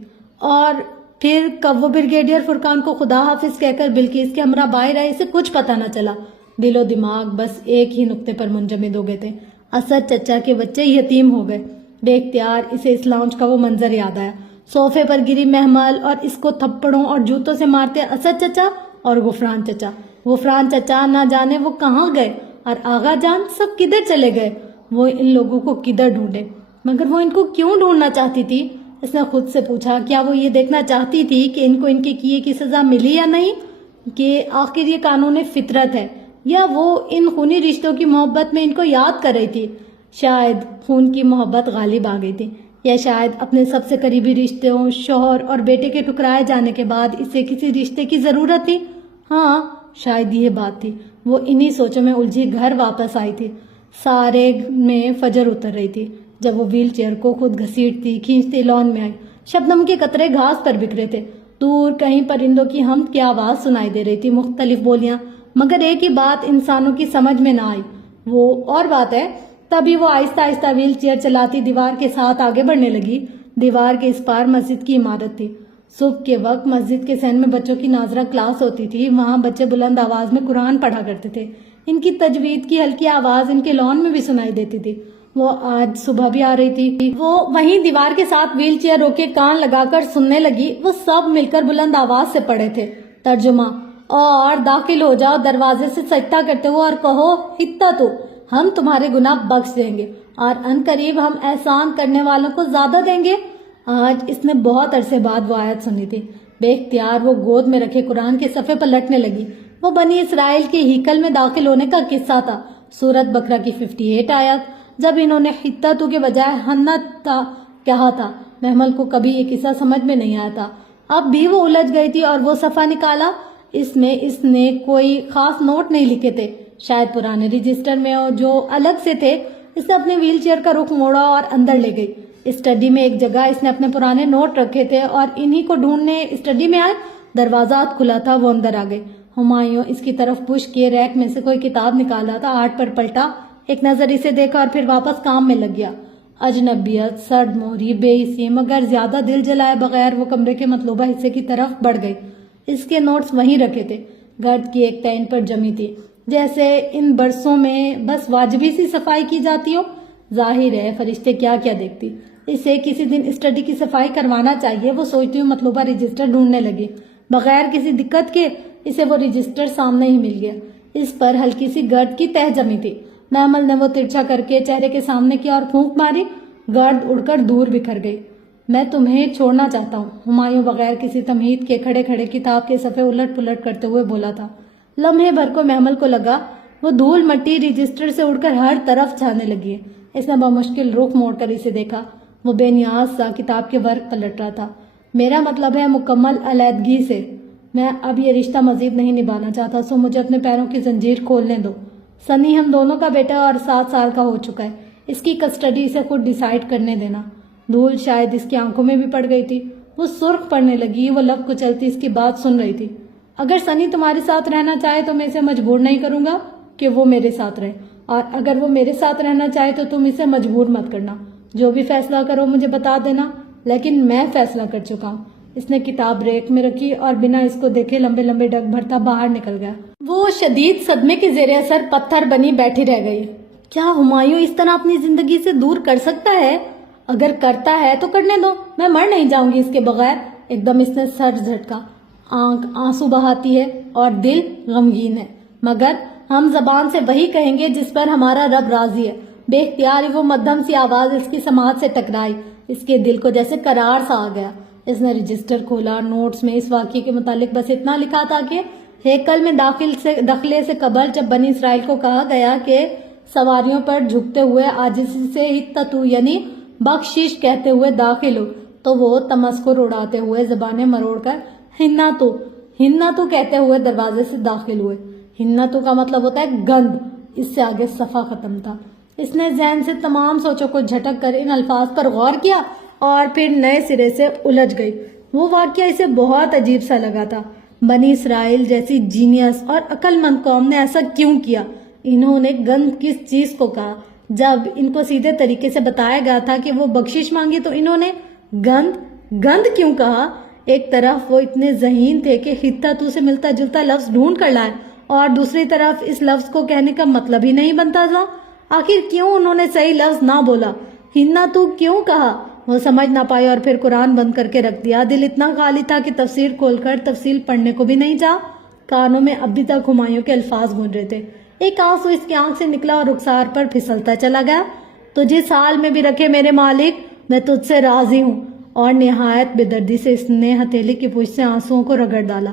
اور پھر کب وہ بریگیڈیئر فرقان کو خدا حافظ کہہ کر بلقیس کے ہمراہ باہر آئے، اسے کچھ پتہ نہ چلا۔ دل و دماغ بس ایک ہی نقطے پر منجمد ہو گئے تھے، اسد چچا کے بچے یتیم ہو گئے۔ بے اختیار اسے اس لاؤنج کا وہ منظر یاد آیا، صوفے پر گری محمل اور اس کو تھپڑوں اور جوتوں سے مارتے اسد چچا اور غفران چچا۔ غفران چچا نہ جانے وہ کہاں گئے، اور آغا جان سب کدھر چلے گئے؟ وہ ان لوگوں کو کدھر ڈھونڈے؟ مگر وہ ان کو کیوں ڈھونڈنا چاہتی تھی؟ اس نے خود سے پوچھا، کیا وہ یہ دیکھنا چاہتی تھی کہ ان کو ان کے کیے کی سزا ملی یا نہیں، کہ آخر یہ قانون فطرت ہے، یا وہ ان خونی رشتوں کی محبت میں ان کو یاد کر رہی تھی؟ شاید خون کی محبت غالب آ گئی تھی، یا شاید اپنے سب سے قریبی رشتوں، شوہر اور بیٹے کے ٹکرائے جانے کے بعد اسے کسی رشتے کی ضرورت تھی۔ ہاں، شاید یہ بات تھی۔ وہ انہی سوچوں میں الجھی گھر واپس آئی تھی۔ سارے میں فجر اتر رہی تھی جب وہ ویل چیئر کو خود گھسیٹتی کھینچتی لان میں آئی۔ شبنم کے قطرے گھاس پر بکھرے تھے، دور کہیں پرندوں کی حمد کی آواز سنائی دے رہی تھی، مختلف بولیاں، مگر ایک ہی بات انسانوں کی سمجھ میں نہ آئی۔ وہ اور بات ہے۔ تبھی وہ آہستہ آہستہ ویل چیئر چلاتی دیوار کے ساتھ آگے بڑھنے لگی۔ دیوار کے اس پار مسجد کی عمارت تھی۔ صبح کے وقت مسجد کے سین میں بچوں کی ناظرہ کلاس ہوتی تھی، وہاں بچے بلند آواز میں قرآن پڑھا کرتے تھے۔ ان کی تجوید کی ہلکی آواز ان کے لان میں بھی سنائی دیتی تھی۔ وہ آج صبح بھی آ رہی تھی۔ وہ وہیں دیوار کے ساتھ ویل چیئر روکے کان لگا کر سننے لگی۔ وہ سب مل کر بلند آواز سے پڑھے تھے۔ ترجمہ: اور داخل ہو جاؤ دروازے سے سجدہ کرتے ہو اور کہو حطۃ، ہم تمہارے گناہ بخش دیں گے اور ان قریب ہم احسان کرنے والوں کو زیادہ دیں گے۔ آج اس نے بہت عرصے بعد وہ آیت سنی تھی۔ بے اختیار وہ گود میں رکھے قرآن کے صفحے پر لٹنے لگی۔ وہ بنی اسرائیل کے ہیکل میں داخل ہونے کا قصہ تھا، سورت بقرہ کی 58 آیت، جب انہوں نے حطۃ کے بجائے حنۃ کہا تھا۔ محمل کو کبھی یہ قصہ سمجھ میں نہیں آیا تھا، اب بھی وہ الجھ گئی تھی اور وہ صفحہ نکالا۔ اس میں اس نے کوئی خاص نوٹ نہیں لکھے تھے، شاید پرانے رجسٹر میں جو الگ سے تھے۔ اس نے اپنے ویل چیئر کا رخ موڑا اور اندر لے گئی۔ اسٹڈی میں ایک جگہ اس نے اپنے پرانے نوٹ رکھے تھے اور انہی کو ڈھونڈنے اسٹڈی میں آئے۔ دروازہ کھلا تھا، وہ اندر آ گئی۔ ہمایوں اس کی طرف پش کیے ریک میں سے کوئی کتاب نکالا تھا، آٹھ پر پلٹا، ایک نظر اسے دیکھا اور پھر واپس کام میں لگ گیا۔ اجنبیت، سرد موہری، بے اسی، مگر زیادہ دل جلائے بغیر وہ کمرے کے مطلوبہ حصے کی طرف بڑھ گئی۔ اس کے نوٹس وہیں رکھے تھے، گرد کی ایک تین پر جمی تھی، جیسے ان برسوں میں بس واجبی سی صفائی کی جاتی ہو۔ ظاہر ہے فرشتے کیا کیا دیکھتی، اسے کسی دن اسٹڈی کی صفائی کروانا چاہیے۔ وہ سوچتی ہوں مطلوبہ رجسٹر ڈھونڈنے لگی، بغیر کسی دقت کے اسے وہ رجسٹر سامنے ہی مل گیا۔ اس پر ہلکی سی گرد کی تہ جمی تھی۔ محمل نے وہ ترچھا کر کے چہرے کے سامنے کیا اور پھونک ماری، گرد اڑ کر دور بکھر گئی۔ میں تمہیں چھوڑنا چاہتا ہوں، ہمایوں بغیر کسی تمہید کے کھڑے کھڑے کتاب کے صفحے الٹ پلٹ کرتے ہوئے بولا تھا۔ لمحے بھر کو محمل کو لگا وہ دھول مٹی رجسٹر سے اڑ کر ہر طرف چھانے لگی ہے۔ اس نے بمشکل رخ موڑ کر اسے دیکھا، وہ بے نیاز سا کتاب کے ورق پلٹ رہا تھا۔ میرا مطلب ہے مکمل علیحدگی سے، میں اب یہ رشتہ مزید نہیں نبھانا چاہتا، سو مجھے اپنے پیروں کی زنجیر کھولنے دو۔ سنی ہم دونوں کا بیٹا اور 7 سال کا ہو چکا ہے، اس کی کسٹڈی اسے خود ڈیسائیڈ کرنے دینا۔ دھول شاید اس کی آنکھوں میں بھی پڑ گئی تھی، وہ سرخ پڑنے لگی، وہ لب کچلتی اس کی بات سن رہی تھی۔ اگر سنی تمہارے ساتھ رہنا چاہے تو میں اسے مجبور نہیں کروں گا کہ وہ میرے ساتھ رہے، اور اگر وہ میرے ساتھ رہنا چاہے تو تم اسے مجبور مت کرنا۔ جو بھی فیصلہ کرو مجھے بتا دینا، لیکن میں فیصلہ کر چکا ہوں۔ اس نے کتاب ریک میں رکھی اور بنا اس کو دیکھے لمبے لمبے ڈگ بھرتا باہر نکل گیا۔ وہ شدید صدمے کے زیر اثر پتھر بنی بیٹھی رہ گئی۔ کیا ہمایوں اس طرح اپنی زندگی سے دور کر سکتا ہے؟ اگر کرتا ہے تو کرنے دو، میں مر نہیں جاؤں گی اس کے بغیر۔ ایک دم اس نے سر جھٹکا، آنکھ آنسو بہاتی ہے اور دل غمگین ہے، مگر ہم زبان سے وہی کہیں گے جس پر ہمارا رب راضی ہے۔ بے اختیار وہ مدھم سی آواز اس کی سماعت سے ٹکرائی، اس کے دل کو جیسے قرار سا آ گیا۔ اس نے رجسٹر کھولا، نوٹس میں اس واقعے کے متعلق بس اتنا لکھا تھا کہ ہیکل میں داخلے سے قبل جب بنی اسرائیل کو کہا گیا کہ سواریوں پر جھکتے ہوئے عاجزی سے ہتتو یعنی بخشش کہتے ہوئے داخل ہو، تو وہ تمسخر اڑاتے ہوئے زبانیں مروڑ کر ہنتو کہتے ہوئے دروازے سے داخل ہوئے۔ ہنتو کا مطلب ہوتا ہے گند، اس سے آگے صفحہ ختم تھا۔ اس نے ذہن سے تمام سوچوں کو جھٹک کر ان الفاظ پر غور کیا اور پھر نئے سرے سے الجھ گئی۔ وہ واقعہ اسے بہت عجیب سا لگا تھا۔ بنی اسرائیل جیسی جینیس اور عقل مند قوم نے ایسا کیوں کیا؟ انہوں نے گند کس چیز کو کہا؟ جب ان کو سیدھے طریقے سے بتایا گیا تھا کہ وہ بخشش مانگے تو انہوں نے گند کیوں کہا؟ ایک طرف وہ اتنے ذہین تھے کہ ہتتو سے ملتا جلتا لفظ ڈھونڈ کر لائے، اور دوسری طرف اس لفظ کو کہنے کا مطلب ہی نہیں بنتا تھا۔ آخر کیوں انہوں نے صحیح لفظ نہ بولا؟ ہنتو کیوں کہا؟ وہ سمجھ نہ پائی اور پھر قرآن بند کر کے رکھ دیا۔ دل اتنا خالی تھا کہ تفسیر کھول کر تفصیل پڑھنے کو بھی نہیں چاہا۔ کانوں میں ابھی تک ہمایوں کے الفاظ گونج رہے تھے۔ ایک آنسو اس کی آنکھ سے نکلا اور رخسار پر پھسلتا چلا گیا۔ تجھے سال میں بھی رکھے میرے مالک، میں تجھ سے راضی ہوں۔ اور نہایت بے دردی سے اس نے ہتھیلی کی پوچھ سے آنسوؤں کو رگڑ ڈالا۔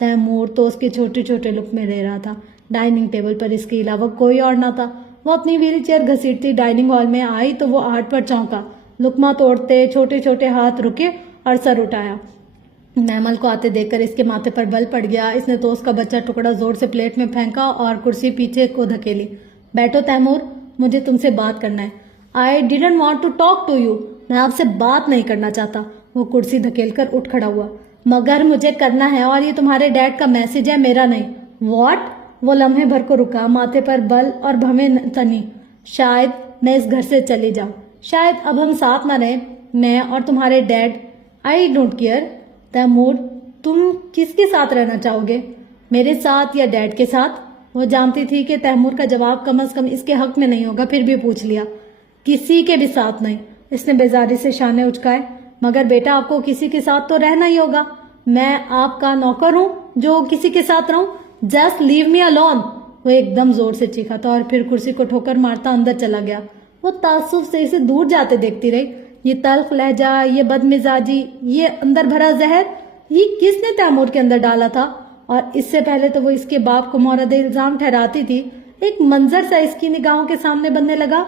تیمور تو اس کے چھوٹے چھوٹے لقمے لے رہا تھا۔ ڈائننگ ٹیبل پر اس کے علاوہ کوئی اور نہ تھا۔ وہ اپنی ویل چیئر گھسیٹتی ڈائننگ ہال میں آئی تو وہ آہٹ پر چونکا، لقمہ توڑتے چھوٹے چھوٹے ہاتھ رکے اور سر اٹھایا۔ محمل کو آتے دیکھ کر اس کے ماتھے پر بل پڑ گیا۔ اس نے توست کا بچہ ٹکڑا زور سے پلیٹ میں پھینکا اور کرسی پیچھے کو دھکیلی۔ بیٹھو تیمور، مجھے تم سے بات کرنا ہے۔ I didn't want to talk to you. میں آپ سے بات نہیں کرنا چاہتا۔ وہ کرسی دھکیل کر اٹھ کھڑا ہوا۔ مگر مجھے کرنا ہے، اور یہ تمہارے ڈیڈ کا میسج ہے، میرا نہیں۔ واٹ؟ وہ لمحے بھر کو رکا، ماتھے پر بل اور بھویں تنی۔ شاید میں اس گھر سے چلی جاؤں، شاید اب ہم ساتھ نہ رہیں، میں اور تمہارے dad. I don't care. Taimur, تم کس کے ساتھ رہنا چاہو گے، میرے ساتھ یا ڈیڈ کے ساتھ؟ وہ جانتی تھی کہ تیمور کا جواب کم از کم اس کے حق میں نہیں ہوگا، پھر بھی پوچھ لیا۔ کسی کے بھی ساتھ نہیں۔ اس نے بیزاری سے شانے اچکائے۔ مگر بیٹا، آپ کو کسی کے ساتھ تو رہنا ہی ہوگا۔ میں آپ کا نوکر ہوں جو کسی کے ساتھ رہوں؟ Just leave me alone. وہ ایک دم زور سے چیخا تھا اور پھر کرسی کو ٹھوکر مارتا اندر چلا گیا۔ وہ تعصب سے اسے دور جاتے دیکھتی رہی۔ یہ تلخ لہجہ، یہ بد مزاجی، یہ اندر بھرا زہر، یہ کس نے تیمور کے اندر ڈالا تھا؟ اور اس سے پہلے تو وہ اس کے باپ کو مورد الزام ٹھہراتی تھی۔ ایک منظر سا اس کی نگاہوں کے سامنے بننے لگا۔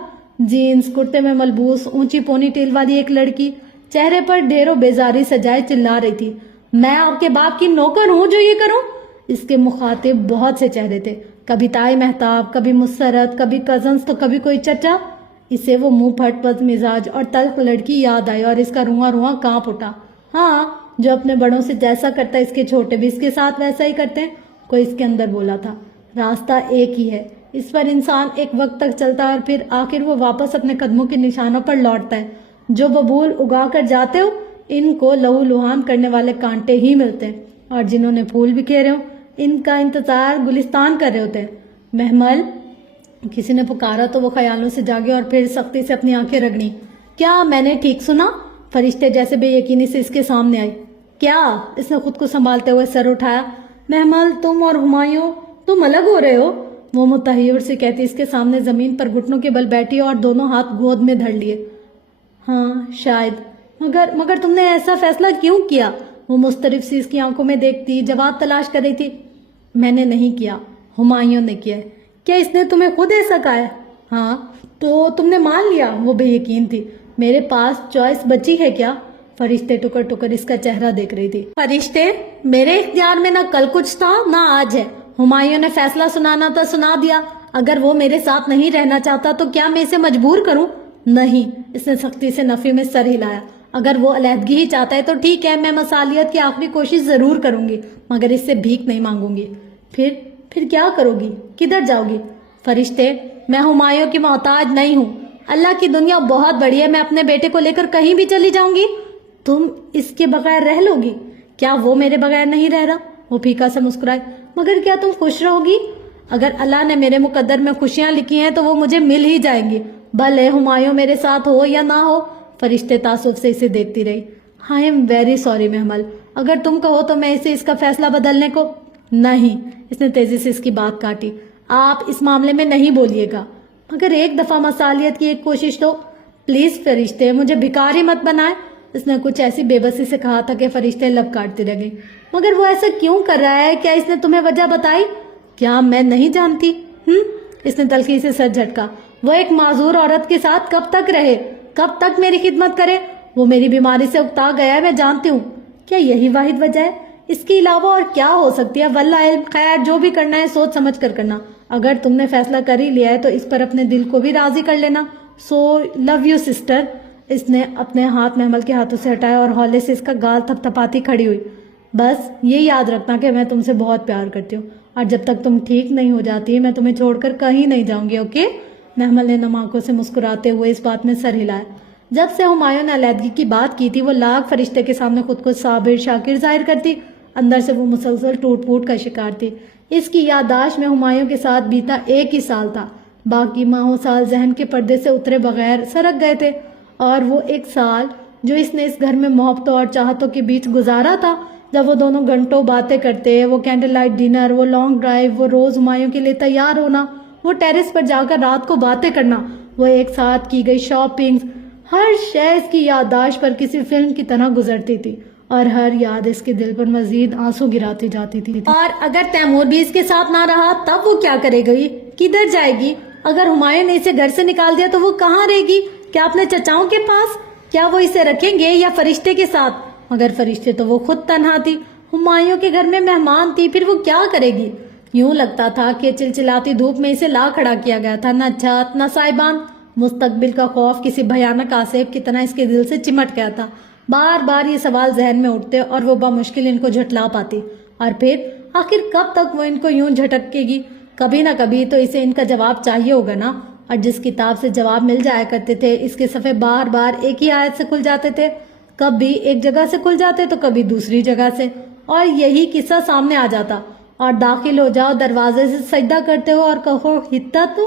جینز کرتے میں ملبوس اونچی پونی ٹیل والی ایک لڑکی چہرے پر ڈھیروں بیزاری سجائے چلا رہی تھی، میں آپ کے باپ کی نوکر ہوں جو یہ کروں؟ اس کے مخاطب بہت سے چہرے تھے، کبھی تائی مہتاب، کبھی مسرت، کبھی کزنز، تو کبھی کوئی چچا۔ اسے وہ منہ پھٹ بد مزاج اور تلخ لڑکی یاد آئی اور اس کا رواں رواں کانپ اٹھا۔ ہاں، جو اپنے بڑوں سے جیسا کرتا ہے اس کے چھوٹے بھی اس کے ساتھ ویسا ہی کرتے ہیں۔ کوئی اس کے اندر بولا تھا۔ راستہ ایک ہی ہے، اس پر انسان ایک وقت تک چلتا ہے اور پھر آخر وہ واپس اپنے قدموں کے نشانوں پر لوٹتا ہے۔ جو ببول اگا کر جاتے ہو ان کو لہو لہان کرنے والے کانٹے ہی ملتے ہیں، اور جنہوں نے پھول بکھیرے ہو ان کا انتظار گلستان کر رہے ہوتے ہیں۔ محمل، کسی نے پکارا تو وہ خیالوں سے جاگے اور پھر سختی سے اپنی آنکھیں رگڑی۔ کیا میں نے ٹھیک سنا؟ فرشتے جیسے بے یقینی سے اس کے سامنے آئے۔ کیا؟ اس نے خود کو سنبھالتے ہوئے سر اٹھایا۔ محمل، تم اور ہمایوں تم الگ ہو رہے ہو؟ وہ متحیر سے کہتی اس کے سامنے زمین پر گھٹنوں کے بل بیٹھی اور دونوں ہاتھ گود میں دھر لیے۔ ہاں شاید، مگر تم نے ایسا فیصلہ کیوں کیا؟ وہ مسترب سی اس کی آنکھوں میں دیکھتی جواب تلاش کر رہی تھی۔ میں نے نہیں کیا، ہمایوں نے کیا ہے۔ کیا اس نے تمہیں خود ایسا کہا ہے؟ ہاں۔ تو تم نے مان لیا؟ وہ بے یقین تھی۔ میرے پاس چوائس بچی ہے کیا؟ فرشتے ٹکر ٹکر اس کا چہرہ دیکھ رہی تھی۔ فرشتے، میرے اختیار میں نہ کل کچھ تھا نہ آج ہے۔ ہمایوں نے فیصلہ سنانا تھا سنا دیا۔ اگر وہ میرے ساتھ نہیں رہنا چاہتا تو کیا میں اسے مجبور کروں؟ نہیں، اس نے سختی سے نفی میں سر ہلایا۔ اگر وہ علیحدگی ہی چاہتا ہے تو ٹھیک ہے، میں مصالیت کی آخری کوشش ضرور کروں گی، مگر اس سے بھیک نہیں مانگوں گی۔ پھر کیا کرو گی؟ کدھر جاؤ گی؟ فرشتے، میں ہمایوں کی محتاج نہیں ہوں۔ اللہ کی دنیا بہت بڑی ہے، میں اپنے بیٹے کو لے کر کہیں بھی چلی جاؤں گی۔ تم اس کے بغیر رہ لو گی؟ کیا وہ میرے بغیر نہیں رہ رہا؟ وہ پھیکا سے مسکرائے۔ مگر کیا تم خوش رہو گی؟ اگر اللہ نے میرے مقدر میں خوشیاں لکھی ہیں تو وہ مجھے مل ہی جائیں گی، بھلے ہمایوں میرے ساتھ ہو یا نہ ہو۔ فرشتے تعصب سے اسے دیکھتی رہی۔ آئی ایم ویری سوری محمل، اگر تم کہو تو میں اسے اس کا فیصلہ بدلنے کو… نہیں، اس نے تیزی سے اس کی بات کاٹی۔ آپ اس معاملے میں نہیں بولیے گا، مگر ایک دفعہ مصالیت کی ایک کوشش تو… پلیز فرشتے، مجھے بھکاری مت بنائے۔ اس نے کچھ ایسی بے بسی سے کہا تھا کہ فرشتے لب کاٹتے رہ گئے۔ مگر وہ ایسا کیوں کر رہا ہے؟ کیا اس نے تمہیں وجہ بتائی؟ کیا میں نہیں جانتی؟ اس نے تلخی سے سر جھٹکا۔ وہ ایک معذور عورت کے ساتھ کب تک رہے؟ کب تک میری خدمت کرے؟ وہ میری بیماری سے اکتا گیا ہے، میں جانتی ہوں۔ کیا یہی واحد وجہ ہے؟ اس کے علاوہ اور کیا ہو سکتی ہے؟ واللہ علم، خیر جو بھی کرنا ہے سوچ سمجھ کر کرنا۔ اگر تم نے فیصلہ کر ہی لیا ہے تو اس پر اپنے دل کو بھی راضی کر لینا۔ سو لو یو سسٹر۔ اس نے اپنے ہاتھ محمل کے ہاتھوں سے ہٹایا اور ہولے سے اس کا گال تھپ تھپاتی کھڑی ہوئی۔ بس یہ یاد رکھنا کہ میں تم سے بہت پیار کرتی ہوں، اور جب تک تم ٹھیک نہیں ہو جاتی میں تمہیں چھوڑ کر کہیں نہیں جاؤں گی، اوکے؟ محمل نے نم آنکھوں سے مسکراتے ہوئے اس بات میں سر ہلایا۔ جب سے ہمایوں نے علیحدگی کی بات کی تھی وہ لاکھ فرشتے کے سامنے خود کو صابر شاکر ظاہر کرتی، اندر سے وہ مسلسل ٹوٹ پھوٹ کا شکار تھی۔ اس کی یادداشت میں ہمایوں کے ساتھ بیتا ایک ہی سال تھا، باقی ماہوں سال ذہن کے پردے سے اترے بغیر سرک گئے تھے، اور وہ ایک سال جو اس نے اس گھر میں محبتوں اور چاہتوں کے بیچ گزارا تھا، جب وہ دونوں گھنٹوں باتیں کرتے، وہ کینڈل لائٹ ڈنر، وہ لانگ ڈرائیو، وہ روز ہمایوں کے لیے تیار ہونا، وہ ٹیرس پر جا کر رات کو باتیں کرنا، وہ ایک ساتھ کی گئی شاپنگ، ہر شے اس کی یادداشت پر کسی فلم کی طرح گزرتی تھی، اور ہر یاد اس کے دل پر مزید آنسو گراتی جاتی تھی۔ اور اگر تیمور بھی اس کے ساتھ نہ رہا تب وہ کیا کرے گی؟ کدھر جائے گی؟ اگر ہمایوں نے اسے گھر سے نکال دیا تو وہ کہاں رہے گی؟ کیا اپنے چچاؤں کے پاس؟ کیا وہ اسے رکھیں گے یا فرشتے کے ساتھ؟ مگر فرشتے تو وہ خود تنہا تھی، ہمایوں کے گھر میں مہمان تھی، پھر وہ کیا کرے گی؟ یوں لگتا تھا کہ چلچلاتی دھوپ میں اسے لا کھڑا کیا گیا تھا، نہ چھت نہ سائبان۔ مستقبل کا خوف کسی بھیانک آسیب کی طرح اس کے دل سے چمٹ گیا تھا۔ بار بار یہ سوال ذہن میں اٹھتے اور وہ بمشکل ان کو جھٹلا پاتی، اور پھر آخر کب تک وہ ان کو یوں جھٹکے گی؟ کبھی نہ کبھی تو اسے ان کا جواب چاہیے ہوگا نا۔ اور جس کتاب سے جواب مل جایا کرتے تھے اس کے صفحے بار بار ایک ہی آیت سے کھل جاتے تھے، کبھی ایک جگہ سے کھل جاتے تو کبھی دوسری جگہ سے، اور یہی قصہ سامنے آ جاتا، اور داخل ہو جاؤ دروازے سے سجدہ کرتے ہو اور کہو حطت،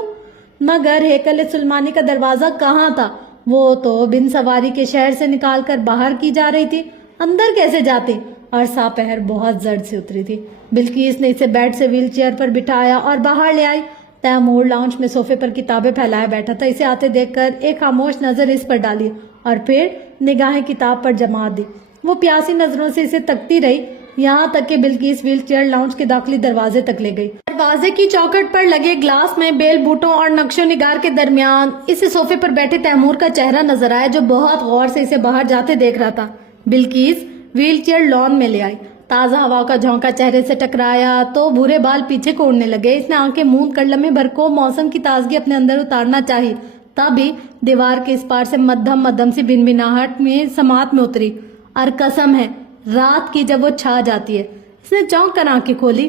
مگر ہیکل سلمانی کا دروازہ کہاں تھا؟ وہ تو بن سواری کے شہر سے نکال کر باہر کی جا رہی تھی، اندر کیسے جاتی؟ اور ساپہر بہت زرد سے اتری تھی۔ بلقیس نے اسے بیڈ سے ویل چیئر پر بٹھایا اور باہر لے آئی۔ تیمور لاؤنج میں صوفے پر کتابیں پھیلائے بیٹھا تھا، اسے آتے دیکھ کر ایک خاموش نظر اس پر ڈالی اور پھر نگاہیں کتاب پر جما دی۔ وہ پیاسی نظروں سے اسے تکتی رہی، یہاں تک کہ بلقیس ویل چیئر لاؤنج کے داخلی دروازے تک لے گئی۔ دروازے کی چوکھٹ پر لگے گلاس میں بیل بوٹوں اور نقش و نگار کے درمیان اسے صوفے پر بیٹھے تیمور کا چہرہ نظر آیا، جو بہت غور سے اسے باہر جاتے دیکھ رہا تھا۔ بلقیس ویل چیئر لان میں لے آئی، تازہ ہوا کا جھونکا چہرے سے ٹکرایا تو بھورے بال پیچھے کو اڑنے لگے۔ اس نے آنکھیں موند کر لمحے بھر کو موسم کی تازگی اپنے اندر اتارنا چاہی، تبھی دیوار کے اس پار سے مدھم مدھم سی بنبناہٹ میں سماعت میں اتری، اور قسم ہے رات کی جب وہ چھا جاتی ہے۔ اس نے چونک کر آنکھیں کھولی،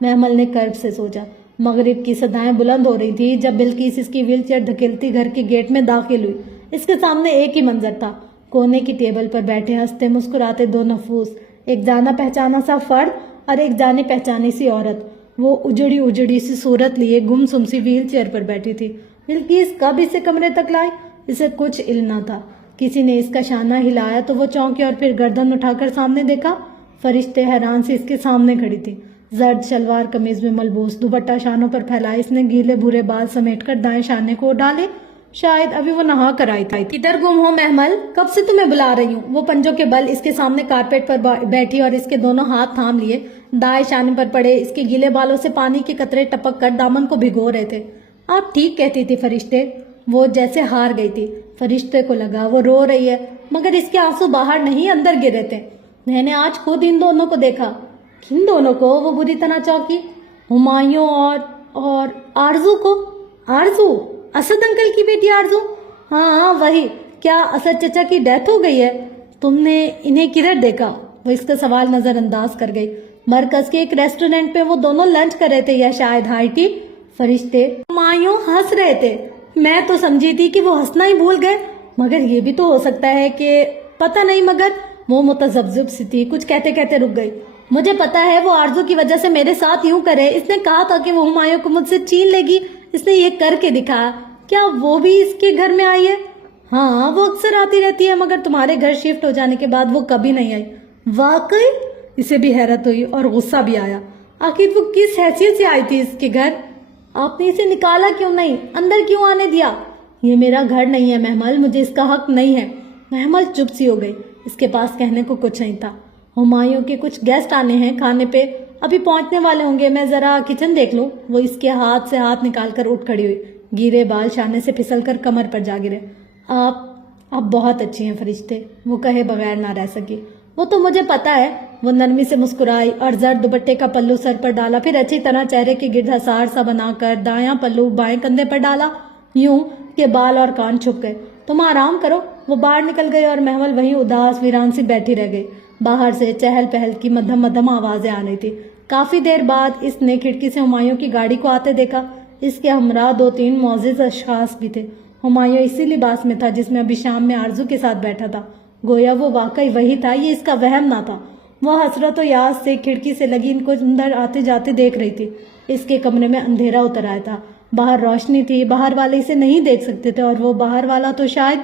محمل نے کرب سے سوچا۔ مغرب کی صدائیں بلند ہو رہی تھی جب بلقیس اس کی ویل چیئر دھکیلتی گھر کے گیٹ میں داخل ہوئی۔ اس کے سامنے ایک ہی منظر تھا، کونے کی ٹیبل پر بیٹھے ہنستے مسکراتے دو نفوس، ایک جانا پہچانا سا فرد اور ایک جانی پہچانی سی عورت۔ وہ اجڑی سی صورت لیے گمسم سی ویل چیئر پر بیٹھی تھی۔ بلقیس کب اسے کمرے تک لائی؟ اسے کچھ علم نہ تھا۔ کسی نے اس کا شانہ ہلایا تو وہ چونکی اور پھر گردن اٹھا کر سامنے دیکھا۔ فرشتے حیران سے اس کے سامنے کھڑی تھی، زرد شلوار قمیض میں ملبوس، دوپٹہ شانوں پر پھیلائے، اس نے گیلے بھورے بال سمیٹ کر دائیں شانے کو ڈالے۔ شاید ابھی وہ نہا کر آئی تھی۔ کدھر گم ہو محمل؟ کب سے تمہیں بلا رہی ہوں۔ وہ پنجوں کے بل اس کے سامنے کارپیٹ پر بیٹھی اور اس کے دونوں ہاتھ تھام لیے دائیں شانے پر پڑے اس کے گیلے بالوں سے پانی کے قطرے ٹپک کر دامن کو بھگو رہے تھے۔ آپ ٹھیک کہتی تھی فرشتے۔ وہ جیسے ہار گئی تھی۔ فرشتے کو لگا وہ رو رہی ہے، مگر اس کے آنسو باہر نہیں اندر گر رہے تھے۔ میں نے آج خود ان دونوں کو دیکھا۔ کن دونوں کو؟ وہ بری طرح چونکی۔ ہمایوں اور آرزو کو۔ آرزو؟ اسد انکل کی بیٹی آرزو؟ ہاں وہی۔ کیا اسد چچا کی ڈیتھ ہو گئی ہے؟ تم نے انہیں کدھر دیکھا؟ وہ اس کا سوال نظر انداز کر گئی۔ مرکز کے ایک ریسٹورینٹ پہ وہ دونوں لنچ کر رہے تھے یا شاید ہائی ٹی۔ فرشتے ہمایوں ہنس رہے تھے۔ میں تو سمجھی تھی کہ وہ ہنسنا ہی بھول گئے، مگر یہ بھی تو ہو سکتا ہے کہ پتہ نہیں۔ مگر وہ متذبذب سی تھی، کچھ کہتے کہتے رک گئی۔ مجھے پتا ہے وہ آرزو کی وجہ سے میرے ساتھ یوں کرے۔ اس نے کہا تھا کہ وہ ہمایوں کو مجھ سے چھین لے گی، اس نے یہ کر کے دکھایا۔ کیا وہ بھی اس کے گھر میں آئی ہے؟ ہاں وہ اکثر آتی رہتی ہے، مگر تمہارے گھر شفٹ ہو جانے کے بعد وہ کبھی نہیں آئی۔ واقعی؟ اسے بھی حیرت ہوئی اور غصہ بھی آیا۔ آخر وہ کس حیثیت سے آئی تھی اس کے گھر؟ آپ نے اسے نکالا کیوں نہیں؟ اندر کیوں آنے دیا؟ یہ میرا گھر نہیں ہے محمل، مجھے اس کا حق نہیں ہے۔ محمل چپ سی ہو گئی، اس کے پاس کہنے کو کچھ نہیں تھا۔ ہمایوں کے کچھ گیسٹ آنے ہیں کھانے پہ، ابھی پہنچنے والے ہوں گے، میں ذرا کچن دیکھ لوں۔ وہ اس کے ہاتھ سے ہاتھ نکال کر اٹھ کھڑی ہوئی، گیرے بال شانے سے پھسل کر کمر پر جا گرے۔ آپ بہت اچھی ہیں فرشتے، وہ کہے بغیر نہ رہ سکی۔ وہ تو مجھے پتا ہے۔ وہ نرمی سے مسکرائی اور زرد دوپٹے کا پلو سر پر ڈالا، پھر اچھی طرح چہرے کے گرد حصار سا بنا کر دایاں پلو بائیں کندھے پر ڈالا، یوں کہ بال اور کان چھپ گئے۔ تم آرام کرو۔ وہ باہر نکل گئے اور محمل وہیں اداس ویران سی بیٹھی رہ گئی۔ باہر سے چہل پہل کی مدھم مدھم آوازیں آ رہی تھی۔ کافی دیر بعد اس نے کھڑکی سے ہمایوں کی گاڑی کو آتے دیکھا۔ اس کے ہمراہ 2-3 معزز اشخاص بھی تھے۔ ہمایوں اسی لباس میں تھا جس میں ابھی شام میں آرزو کے ساتھ بیٹھا تھا۔ گویا وہ واقعی وہی تھا، یہ اس کا وہم نہ تھا۔ وہ حسرت و یاس سے کھڑکی سے لگی ان کو اندر آتے جاتے دیکھ رہی تھی۔ اس کے کمرے میں اندھیرا اتر آیا تھا، باہر روشنی تھی، باہر والے اسے نہیں دیکھ سکتے تھے، اور وہ باہر والا تو شاید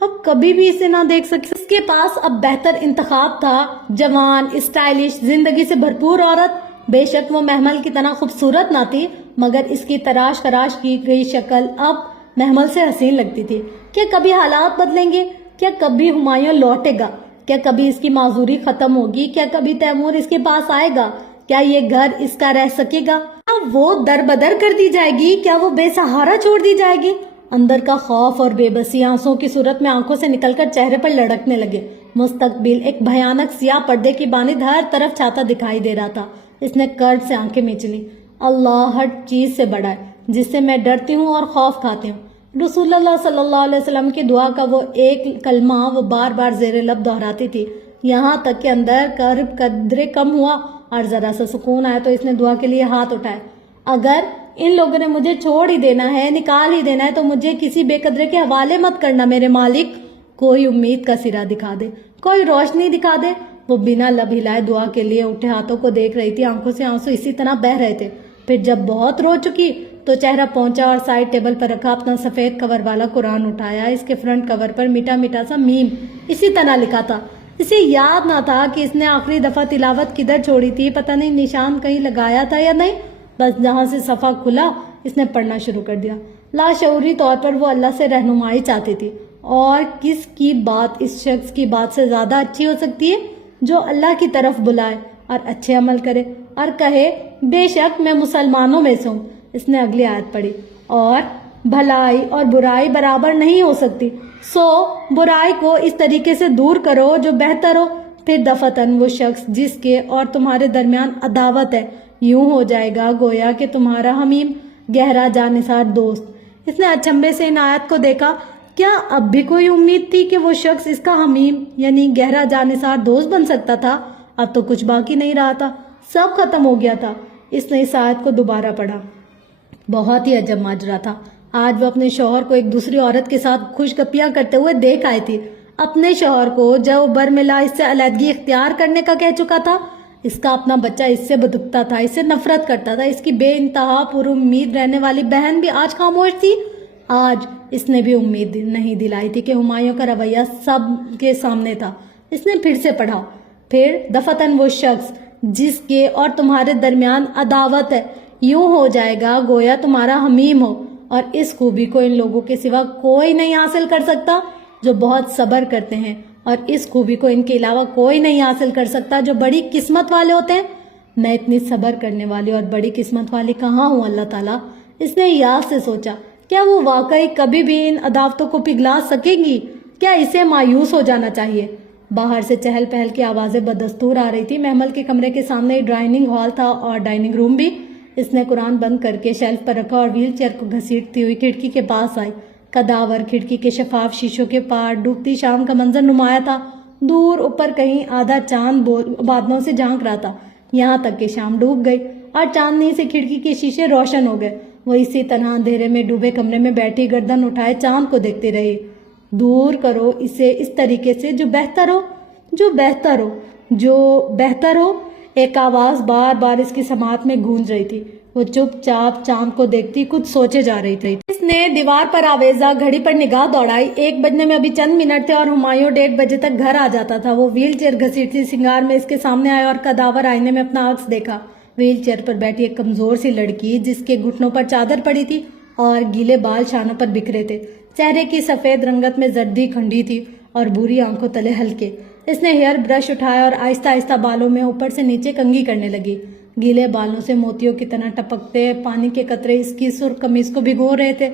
اب کبھی بھی اسے نہ دیکھ سکے۔ اس کے پاس اب بہتر انتخاب تھا، جوان، اسٹائلش، زندگی سے بھرپور عورت۔ بے شک وہ محمل کی طرح خوبصورت نہ تھی، مگر اس کی تراش خراش کی گئی شکل اب محمل سے حسین لگتی تھی۔ کیا کبھی حالات بدلیں گے؟ کیا کبھی ہمایوں لوٹے گا؟ کیا کبھی اس کی معذوری ختم ہوگی؟ کیا کبھی تیمور اس کے پاس آئے گا؟ کیا یہ گھر اس کا رہ سکے گا؟ کیا وہ در بدر کر دی جائے گی؟ کیا وہ بے سہارا چھوڑ دی جائے گی؟ اندر کا خوف اور بے بسی آنسوں کی صورت میں آنکھوں سے نکل کر چہرے پر لڑکنے لگے۔ مستقبل ایک بھیانک سیاہ پردے کی مانند ہر طرف چھاتا دکھائی دے رہا تھا۔ اس نے کرد سے آنکھیں میچ لی۔ اللہ ہر چیز سے بڑا ہے جس سے میں ڈرتی ہوں اور خوف کھاتی ہوں۔ رسول اللہ صلی اللہ علیہ وسلم کی دعا کا وہ ایک کلمہ وہ بار بار زیر لب دہراتی تھی، یہاں تک کہ اندر کرب قدرے کم ہوا اور ذرا سا سکون آیا تو اس نے دعا کے لیے ہاتھ اٹھائے۔ اگر ان لوگوں نے مجھے چھوڑ ہی دینا ہے، نکال ہی دینا ہے، تو مجھے کسی بے قدرے کے حوالے مت کرنا میرے مالک۔ کوئی امید کا سرا دکھا دے، کوئی روشنی دکھا دے۔ وہ بنا لب ہلائے دعا کے لیے اٹھے ہاتھوں کو دیکھ رہی تھی، آنکھوں سے آنسو اسی طرح بہہ رہے تھے۔ پھر جب بہت رو چکی تو چہرہ پہنچا اور سائڈ ٹیبل پر رکھا اپنا سفید کور والا قرآن اٹھایا۔ اس کے فرنٹ کور پر میٹھا میٹھا سا میم اسی طرح لکھا تھا۔ اسے یاد نہ تھا کہ اس نے آخری دفعہ تلاوت کدھر چھوڑی تھی، پتہ نہیں نشان کہیں لگایا تھا یا نہیں۔ بس جہاں سے صفحہ کھلا اس نے پڑھنا شروع کر دیا۔ لاشعوری طور پر وہ اللہ سے رہنمائی چاہتی تھی، اور کس کی بات اس شخص کی بات سے زیادہ اچھی ہو سکتی ہے جو اللہ کی طرف بلائے اور اچھے عمل کرے اور کہے بے شک میں مسلمانوں میں سے ہوں۔ اس نے اگلی آیت پڑھی، اور بھلائی اور برائی برابر نہیں ہو سکتی، سو برائی کو اس طریقے سے دور کرو جو بہتر ہو، پھر دفتن وہ شخص جس کے اور تمہارے درمیان عداوت ہے یوں ہو جائے گا گویا کہ تمہارا حمیم، گہرا جانثار دوست۔ اس نے اچنبے سے ان آیت کو دیکھا۔ کیا اب بھی کوئی امید تھی کہ وہ شخص اس کا حمیم یعنی گہرا جانثار دوست بن سکتا تھا؟ اب تو کچھ باقی نہیں رہا تھا، سب ختم ہو گیا تھا۔ اس نے اس آیت کو دوبارہ پڑھا۔ بہت ہی عجب ماجرا تھا۔ آج وہ اپنے شوہر کو ایک دوسری عورت کے ساتھ خوش گپیاں کرتے ہوئے دیکھ آئی تھی۔ اپنے شوہر کو جو برملا اس سے علیحدگی اختیار کرنے کا کہہ چکا تھا، اس کا اپنا بچہ اس سے بدکتا تھا، اس سے نفرت کرتا تھا، اس کی بے انتہا پر امید رہنے والی بہن بھی آج خاموش تھی۔ آج اس نے بھی امید نہیں دلائی تھی کہ ہمایوں کا رویہ سب کے سامنے تھا۔ اس نے پھر سے پڑھا، پھر دفتن وہ شخص جس کے اور تمہارے درمیان عداوت ہے یوں ہو جائے گا گویا تمہارا حمیم ہو، اور اس خوبی کو ان لوگوں کے سوا کوئی نہیں حاصل کر سکتا جو بہت صبر کرتے ہیں، اور اس خوبی کو ان کے علاوہ کوئی نہیں حاصل کر سکتا جو بڑی قسمت والے ہوتے ہیں۔ میں اتنی صبر کرنے والی اور بڑی قسمت والی کہاں ہوں اللہ تعالیٰ؟ اس نے یاد سے سوچا، کیا وہ واقعی کبھی بھی ان عداوتوں کو پگھلا سکے گی؟ کیا اسے مایوس ہو جانا چاہیے؟ باہر سے چہل پہل کی آوازیں بدستور آ رہی تھی۔ محمل کے کمرے کے سامنے ڈرائننگ ہال تھا اور ڈائننگ روم بھی۔ اس نے قرآن بند کر کے شیلف پر رکھا اور ویل چیئر کو گھسیٹتی ہوئی کھڑکی کے پاس آئی۔ کداور کھڑکی کے شفاف شیشوں کے پار ڈوبتی شام کا منظر نمایاں تھا۔ دور اوپر کہیں آدھا چاند بادلوں سے جھانک رہا تھا، یہاں تک کہ شام ڈوب گئی اور چاندنی سے کھڑکی کے شیشے روشن ہو گئے۔ وہ اسی طرح اندھیرے میں ڈوبے کمرے میں بیٹھی گردن اٹھائے چاند کو دیکھتی رہی۔ دور کرو اسے اس طریقے سے جو بہتر ہو، جو بہتر ہو، جو بہتر ہو، ایک آواز بار بار اس کی سماعت میں گونج رہی تھی۔ وہ چپ چاپ چاند کو دیکھتی کچھ سوچے جا رہی تھی۔ اس نے دیوار پر آویزہ گھڑی پر نگاہ دوڑائی۔ 1 بجنے میں ابھی چند منٹ تھے اور ہمایوں 1:30 بجے تک گھر آ جاتا تھا۔ وہ ویل چیئر گھسیٹتی سنگار میں اس کے سامنے آیا اور کداور آئینے میں اپنا عکس دیکھا۔ ویل چیئر پر بیٹھی ایک کمزور سی لڑکی جس کے گھٹنوں پر چادر پڑی تھی اور گیلے بال شانوں پر بکھرے تھے۔ چہرے کی سفید رنگت میں زردی کھنڈی تھی اور بھوری آنکھوں تلے ہلکے۔ اس نے ہیئر برش اٹھایا اور آہستہ آہستہ بالوں میں اوپر سے نیچے کنگھی کرنے لگی۔ گیلے بالوں سے موتیوں کی طرح ٹپکتے پانی کے قطرے اس کی سرخ قمیض کو بھگو رہے تھے۔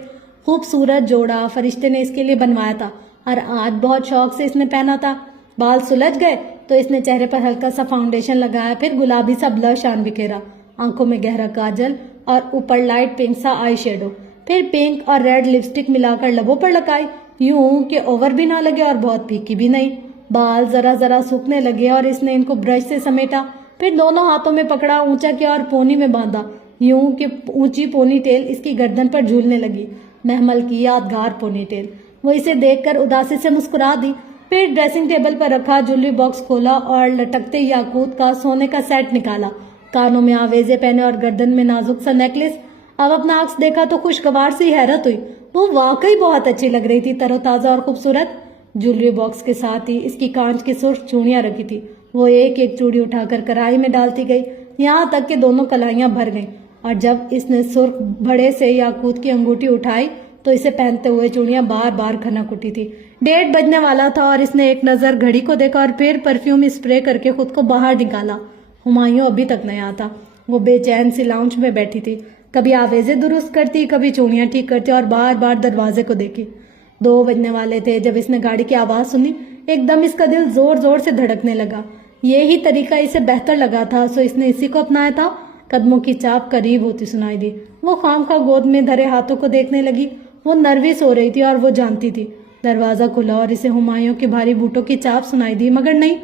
خوبصورت جوڑا فرشتے نے اس کے لیے بنوایا تھا اور آج بہت شوق سے اس نے پہنا تھا۔ بال سلجھ گئے تو اس نے چہرے پر ہلکا سا فاؤنڈیشن لگایا، پھر گلابی سا بلش آن بکھیرا، آنکھوں میں گہرا کاجل اور اوپر لائٹ پنک سا آئی شیڈو، پھر پنک اور ریڈ لپسٹک ملا کر لبوں پر لگائی، یوں کہ اوور بھی نہ لگے اور بہت پھیکی بھی نہیں۔ بال ذرا ذرا سوکھنے لگے اور اس نے ان کو برش سے سمیٹا، پھر دونوں ہاتھوں میں پکڑا، اونچا کیا اور پونی میں باندھا، یوں کہ اونچی پونی ٹیل اس کی گردن پر جھولنے لگی۔ محمل کی یادگار پونی ٹیل۔ وہ اسے دیکھ کر اداسی سے مسکرا دی، پھر ڈریسنگ ٹیبل پر رکھا جویلری باکس کھولا اور لٹکتے یاقوت کا سونے کا سیٹ نکالا، کانوں میں آویزے پہنے اور گردن میں نازک سا نیکلس۔ اب اپنا عکس دیکھا تو خوشگوار سی حیرت ہوئی، وہ واقعی بہت اچھی لگ رہی تھی، تر و تازہ اور خوبصورت۔ جویلری باکس کے ساتھ ہی اس کی کانچ کی سرخ چوڑیاں رکھی تھی۔ وہ ایک ایک چوڑی اٹھا کر کڑائی میں ڈالتی گئی، یہاں تک کہ دونوں کلائیاں بھر گئیں، اور جب اس نے سرخ بڑے سے یاقوت کی انگوٹھی اٹھائی تو اسے پہنتے ہوئے چوڑیاں بار بار کھنک اٹھی تھی۔ 1:30 بجنے والا تھا اور اس نے ایک نظر گھڑی کو دیکھا اور پھر پرفیوم اسپرے کر کے خود کو باہر نکالا۔ ہمایوں ابھی تک نہیں آتا۔ وہ بے چین سی لاؤنج میں بیٹھی تھی، کبھی آویزے درست کرتی، کبھی چوڑیاں ٹھیک کرتی اور بار بار دروازے کو دیکھی۔ 2 بجنے والے تھے جب اس نے گاڑی کی آواز سنی۔ ایک دم اس کا دل زور زور سے دھڑکنے لگا۔ یہی طریقہ اسے بہتر لگا تھا، سو اس نے اسی کو اپنایا تھا۔ قدموں کی چاپ قریب ہوتی سنائی دی۔ وہ خامخواہ گود میں دھرے ہاتھوں کو دیکھنے لگی۔ وہ نروس ہو رہی تھی اور وہ جانتی تھی۔ دروازہ کھلا اور اسے ہمایوں کے بھاری بوٹوں کی چاپ سنائی دی، مگر نہیں،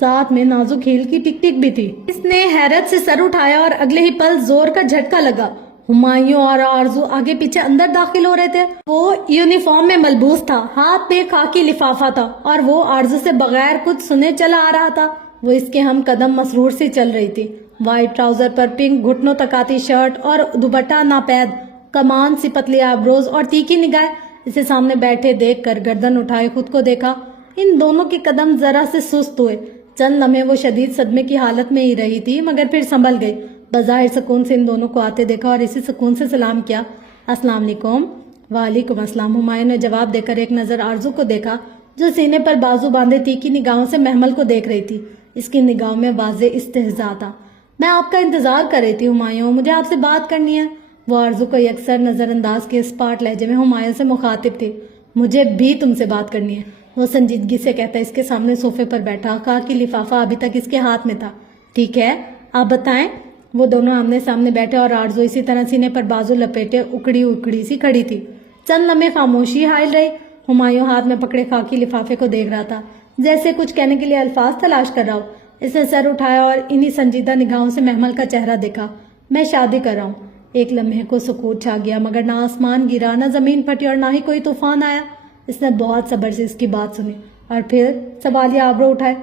ساتھ میں نازک ہیل کی ٹک ٹک بھی تھی۔ اس نے حیرت سے سر اٹھایا اور اگلے ہی پل زور کا جھٹکا لگا۔ ہمایوں اور آرزو آگے پیچھے اندر داخل ہو رہے تھے۔ وہ یونیفارم میں ملبوس تھا، ہاتھ پہ خاکی لفافہ تھا اور وہ آرزو سے بغیر کچھ سنے چلا آ رہا تھا۔ وہ اس کے ہم قدم مسرور سے چل رہی تھی۔ وائٹ ٹراؤزر پر پنک گھٹنوں تک آتی شرٹ اور دوپٹہ ناپید، کمان سی پتلی آئبروز اور تیکھی نگاہ۔ اسے سامنے بیٹھے دیکھ کر گردن اٹھائے خود کو دیکھا۔ ان دونوں کے قدم ذرا سے سست ہوئے۔ چند لمحے وہ شدید صدمے کی حالت میں ہی رہی تھی، مگر پھر سنبھل گئی۔ بظاہر سکون سے ان دونوں کو آتے دیکھا اور اسی سکون سے سلام کیا۔ السلام علیکم۔ وعلیکم السلام۔ ہمایوں نے جواب دے کر ایک نظر آرزو کو دیکھا جو سینے پر بازو باندھے تیکھی نگاہوں سے محمل کو دیکھ رہی تھی۔ اس کی نگاہوں میں واضح استہزاء تھا۔ میں آپ کا انتظار کر رہی تھی ہمایوں، مجھے آپ سے بات کرنی ہے۔ وہ آرزو کو یکسر نظر انداز کے اسپاٹ لہجے میں ہمایوں سے مخاطب تھی۔ مجھے بھی تم سے بات کرنی ہے، وہ سنجیدگی سے کہتا اس کے سامنے صوفے پر بیٹھا، خاکی لفافہ ابھی تک اس کے ہاتھ میں تھا۔ ٹھیک ہے، آپ بتائیں۔ وہ دونوں آمنے سامنے بیٹھے اور آرزو اسی طرح سینے پر بازو لپیٹے اکڑی اکڑی سی کھڑی تھی۔ چند لمحے خاموشی حائل رہی۔ ہمایوں ہاتھ میں پکڑے خاکی لفافے کو دیکھ رہا تھا، جیسے کچھ کہنے کے لیے الفاظ تلاش کر رہا ہو۔ اس نے سر اٹھایا اور انہی سنجیدہ نگاہوں سے محمل کا چہرہ دیکھا۔ میں شادی کر رہا ہوں۔ ایک لمحے کو سکوت چھا گیا، مگر نہ آسمان گرا، نہ زمین پھٹی اور نہ ہی کوئی طوفان آیا۔ اس نے بہت صبر سے اس کی بات سنی اور پھر سوالیہ آبرو اٹھائے،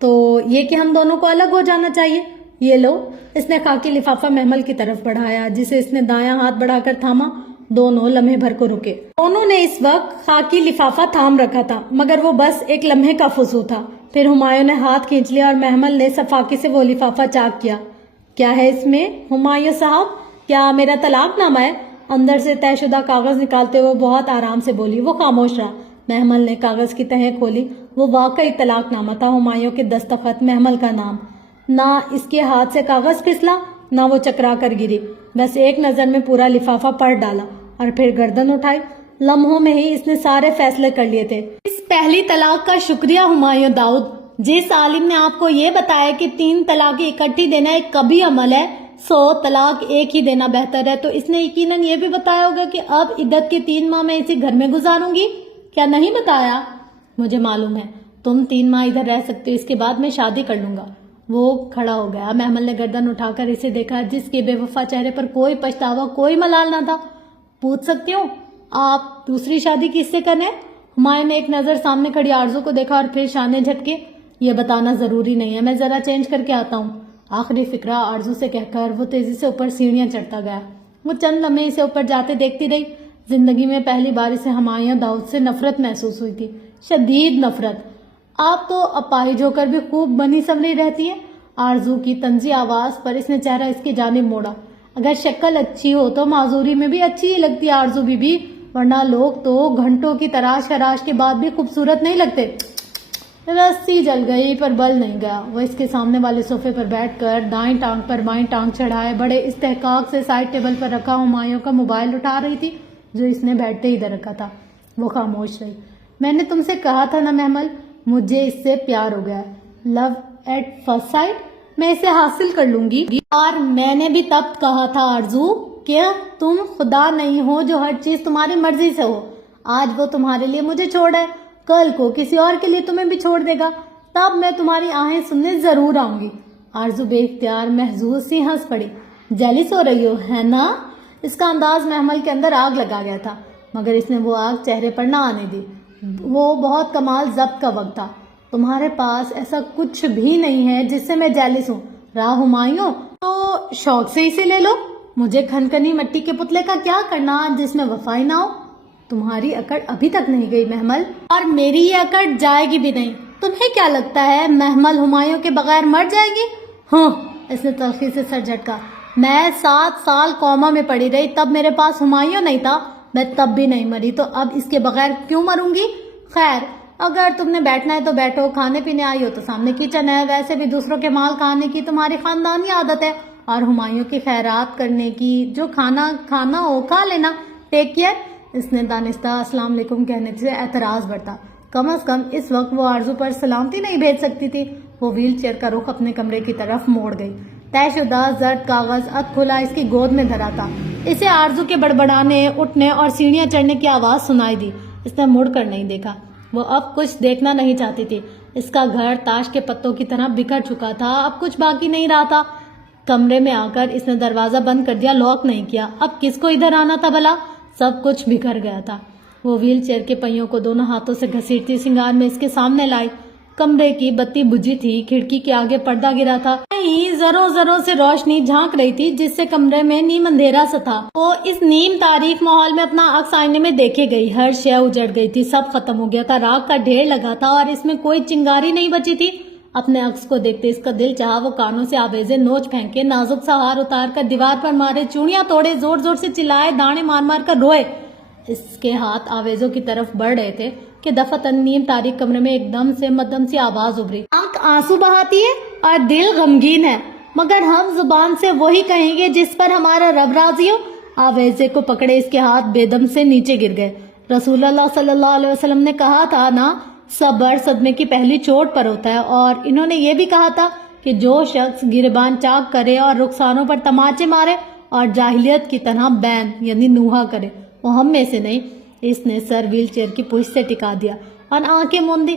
تو یہ کہ ہم دونوں کو الگ ہو جانا چاہیے۔ یہ لو۔ اس نے خاکی لفافہ محمل کی طرف بڑھایا، جسے اس نے دایاں ہاتھ بڑھا کر تھاما۔ دونوں لمحے بھر کو رکے۔ دونوں نے اس وقت خاکی لفافہ تھام رکھا تھا، مگر وہ بس ایک لمحے کا فضول تھا۔ پھر ہمایوں نے ہاتھ کھینچ لیا اور محمل نے صفاقی سے وہ لفافہ چاک کیا۔ کیا ہے اس میں ہمایوں صاحب؟ کیا میرا طلاق نامہ ہے؟ اندر سے طے شدہ کاغذ نکالتے ہوئے بہت آرام سے بولی۔ وہ خاموش رہا۔ محمل نے کاغذ کی تہیں کھولی۔ وہ واقعی طلاق نامہ تھا، ہمایوں کے دستخط، محمل کا نام۔ نہ اس کے ہاتھ سے کاغذ پھسلا، نہ وہ چکرا کر گری۔ بس ایک نظر میں پورا لفافہ پڑھ ڈالا اور پھر گردن اٹھائی۔ لمحوں میں ہی اس نے سارے فیصلے کر لیے تھے۔ اس پہلی طلاق کا شکریہ ہمایوں داؤد۔ جس عالم نے آپ کو یہ بتایا کہ 3 طلاقیں اکٹھی دینا ایک کبھی عمل ہے، 100 طلاق ایک ہی دینا بہتر ہے، تو اس نے یقیناً یہ بھی بتایا ہوگا کہ اب عدت کے 3 ماہ میں اسی گھر میں گزاروں گی۔ کیا نہیں بتایا؟ مجھے معلوم ہے، تم 3 ماہ ادھر رہ سکتے ہو، اس کے بعد میں شادی کر لوں گا۔ وہ کھڑا ہو گیا۔ محمل نے گردن اٹھا کر اسے دیکھا، جس کے بے وفا چہرے پر کوئی پچھتاوا، کوئی ملال نہ تھا۔ پوچھ سکتی ہوں آپ دوسری شادی کس سے کریں؟ ہمایوں نے ایک نظر سامنے کھڑی آرزو کو دیکھا اور پھر شانے جھٹکے۔ یہ بتانا ضروری نہیں ہے، میں ذرا چینج کر کے آتا ہوں۔ آخری فکرہ آرزو سے کہہ کر وہ تیزی سے اوپر سیڑھیاں چڑھتا گیا۔ وہ چند لمحے اسے اوپر جاتے دیکھتی رہی۔ زندگی میں پہلی بار اسے ہمایوں داؤد سے نفرت محسوس ہوئی تھی، شدید نفرت۔ آپ تو اپاہج ہو کر بھی خوب بنی سنوری رہتی ہے۔ آرزو کی طنزی آواز پر اس نے چہرہ اس کی جانب موڑا۔ اگر شکل اچھی ہو تو معذوری میں بھی اچھی ہی لگتی ہے آرزو بی بی، ورنہ لوگ تو گھنٹوں کی تراش خراش کے بعد بھی خوبصورت نہیں لگتے۔ رسی جل گئی پر بل نہیں گیا۔ وہ اس کے سامنے والے صوفے پر بیٹھ کر دائیں ٹانگ پر بائیں ٹانگ چڑھائے بڑے استحقاق سے سائڈ ٹیبل پر رکھا ہمایوں کا موبائل اٹھا رہی تھی، جو اس نے بیٹھتے ہی ادھر رکھا تھا۔ وہ خاموش رہی۔ میں نے تم سے کہا تھا نا محمل، مجھے اس سے پیار ہو گیا ہے، لو ایٹ فرسٹ سائٹ، میں اسے حاصل کر لوں گی۔ اور میں نے بھی تب کہا تھا آرزو کہ تم خدا نہیں ہو جو ہر چیز تمہاری مرضی سے ہو۔ آج وہ تمہارے لیے مجھے چھوڑا ہے، کل کو کسی اور کے لیے تمہیں بھی چھوڑ دے گا، تب میں تمہاری آہیں سننے ضرور آؤں گی۔ آرزو بے اختیار محظوظ سی ہنس پڑی۔ جیلس ہو رہی ہو ہے نا؟ اس کا انداز محمل کے اندر آگ لگا گیا تھا، مگر اس نے وہ آگ چہرے پر نہ آنے دی۔ وہ بہت کمال ضبط کا وقت تھا۔ تمہارے پاس ایسا کچھ بھی نہیں ہے جس سے میں جیلس ہوں۔ راہ ہمایوں تو شوق سے اسے لے لو، مجھے کھنکھنی مٹی کے پتلے کا کیا کرنا جس میں وفا ہی نہ ہو۔ تمہاری اکڑ ابھی تک نہیں گئی محمل، اور میری یہ اکڑ جائے گی بھی نہیں۔ تمہیں کیا لگتا ہے محمل ہمایوں کے بغیر مر جائے گی؟ ہاں، اس نے تلخی سے سر جھٹکا۔ میں 7 سال کوما میں پڑی رہی، تب میرے پاس ہمایوں نہیں تھا، میں تب بھی نہیں مری، تو اب اس کے بغیر کیوں مروں گی؟ خیر، اگر تم نے بیٹھنا ہے تو بیٹھو، کھانے پینے آئی ہو تو سامنے کچن ہے، ویسے بھی دوسروں کے مال کھانے کی تمہاری خاندانی عادت ہے، اور ہمایوں کی خیرات کرنے کی، جو کھانا ہو کھا لینا، ٹیک کیئر۔ اس نے دانستہ السلام علیکم کہنے سے اعتراض برتا۔ کم از کم اس وقت وہ آرزو پر سلامتی نہیں بھیج سکتی تھی۔ وہ ویل چیئر کا رخ اپنے کمرے کی طرف موڑ گئی۔ طے شدہ زرد کاغذ اد کھلا اس کی گود میں دھرا تھا۔ اسے آرزو کے بڑبڑانے، اٹھنے اور سیڑھیاں چڑھنے کی آواز سنائی دی۔ اس نے مڑ کر نہیں دیکھا۔ وہ اب کچھ دیکھنا نہیں چاہتی تھی۔ اس کا گھر تاش کے پتوں کی طرح بکھر چکا تھا، اب کچھ باقی نہیں رہا تھا۔ کمرے میں آ کر اس نے دروازہ بند کر دیا، لاک نہیں کیا۔ اب کس کو ادھر آنا تھا بھلا؟ سب کچھ بکھر گیا تھا۔ وہ ویل چیئر کے پہیوں کو دونوں ہاتھوں سے گھسیٹتی سنگار میں اس کے سامنے لائی۔ کمرے کی بتی بجھی تھی، کھڑکی کے آگے پردہ گرا تھا، زروں زروں سے روشنی جھانک رہی تھی، جس سے کمرے میں نیم اندھیرا سا تھا۔ وہ اس نیم تاریک ماحول میں اپنا عکس آئینے میں دیکھے گئی۔ ہر شے اجڑ گئی تھی، سب ختم ہو گیا تھا، راکھ کا ڈھیر لگا تھا اور اس میں کوئی چنگاری نہیں بچی تھی۔ اپنے عکس کو دیکھتے اس کا دل چاہا وہ کانوں سے آویزیں نوچ پھینکے، نازک سا ہار اتار کر دیوار پر مارے، چوڑیاں توڑے، زور زور سے چلائے، دانے مار مار کر روئے۔ اس کے ہاتھ آویزوں کی طرف بڑھ رہے تھے کہ دفعتاً نیم تاریک کمرے میں ایک دم سے مدھم سی آواز ابھری۔ آنکھ آنسو بہاتی ہے اور دل غمگین ہے، مگر ہم زبان سے وہی کہیں گے جس پر ہمارا رب راضی ہو۔ آویزے کو پکڑے اس کے ہاتھ بے دم سے نیچے گر گئے۔ رسول اللہ صلی اللہ علیہ وسلم نے کہا تھا نا، صبر صدمے کی پہلی چوٹ پر ہوتا ہے، اور انہوں نے یہ بھی کہا تھا کہ جو شخص گریبان چاک کرے اور رخسانوں پر تماچے مارے اور جاہلیت کی طرح بین یعنی نوحہ کرے، وہ ہم میں سے نہیں۔ اس نے سر ویل چیئر کی پشت سے ٹکا دیا اور آنکھیں موندی۔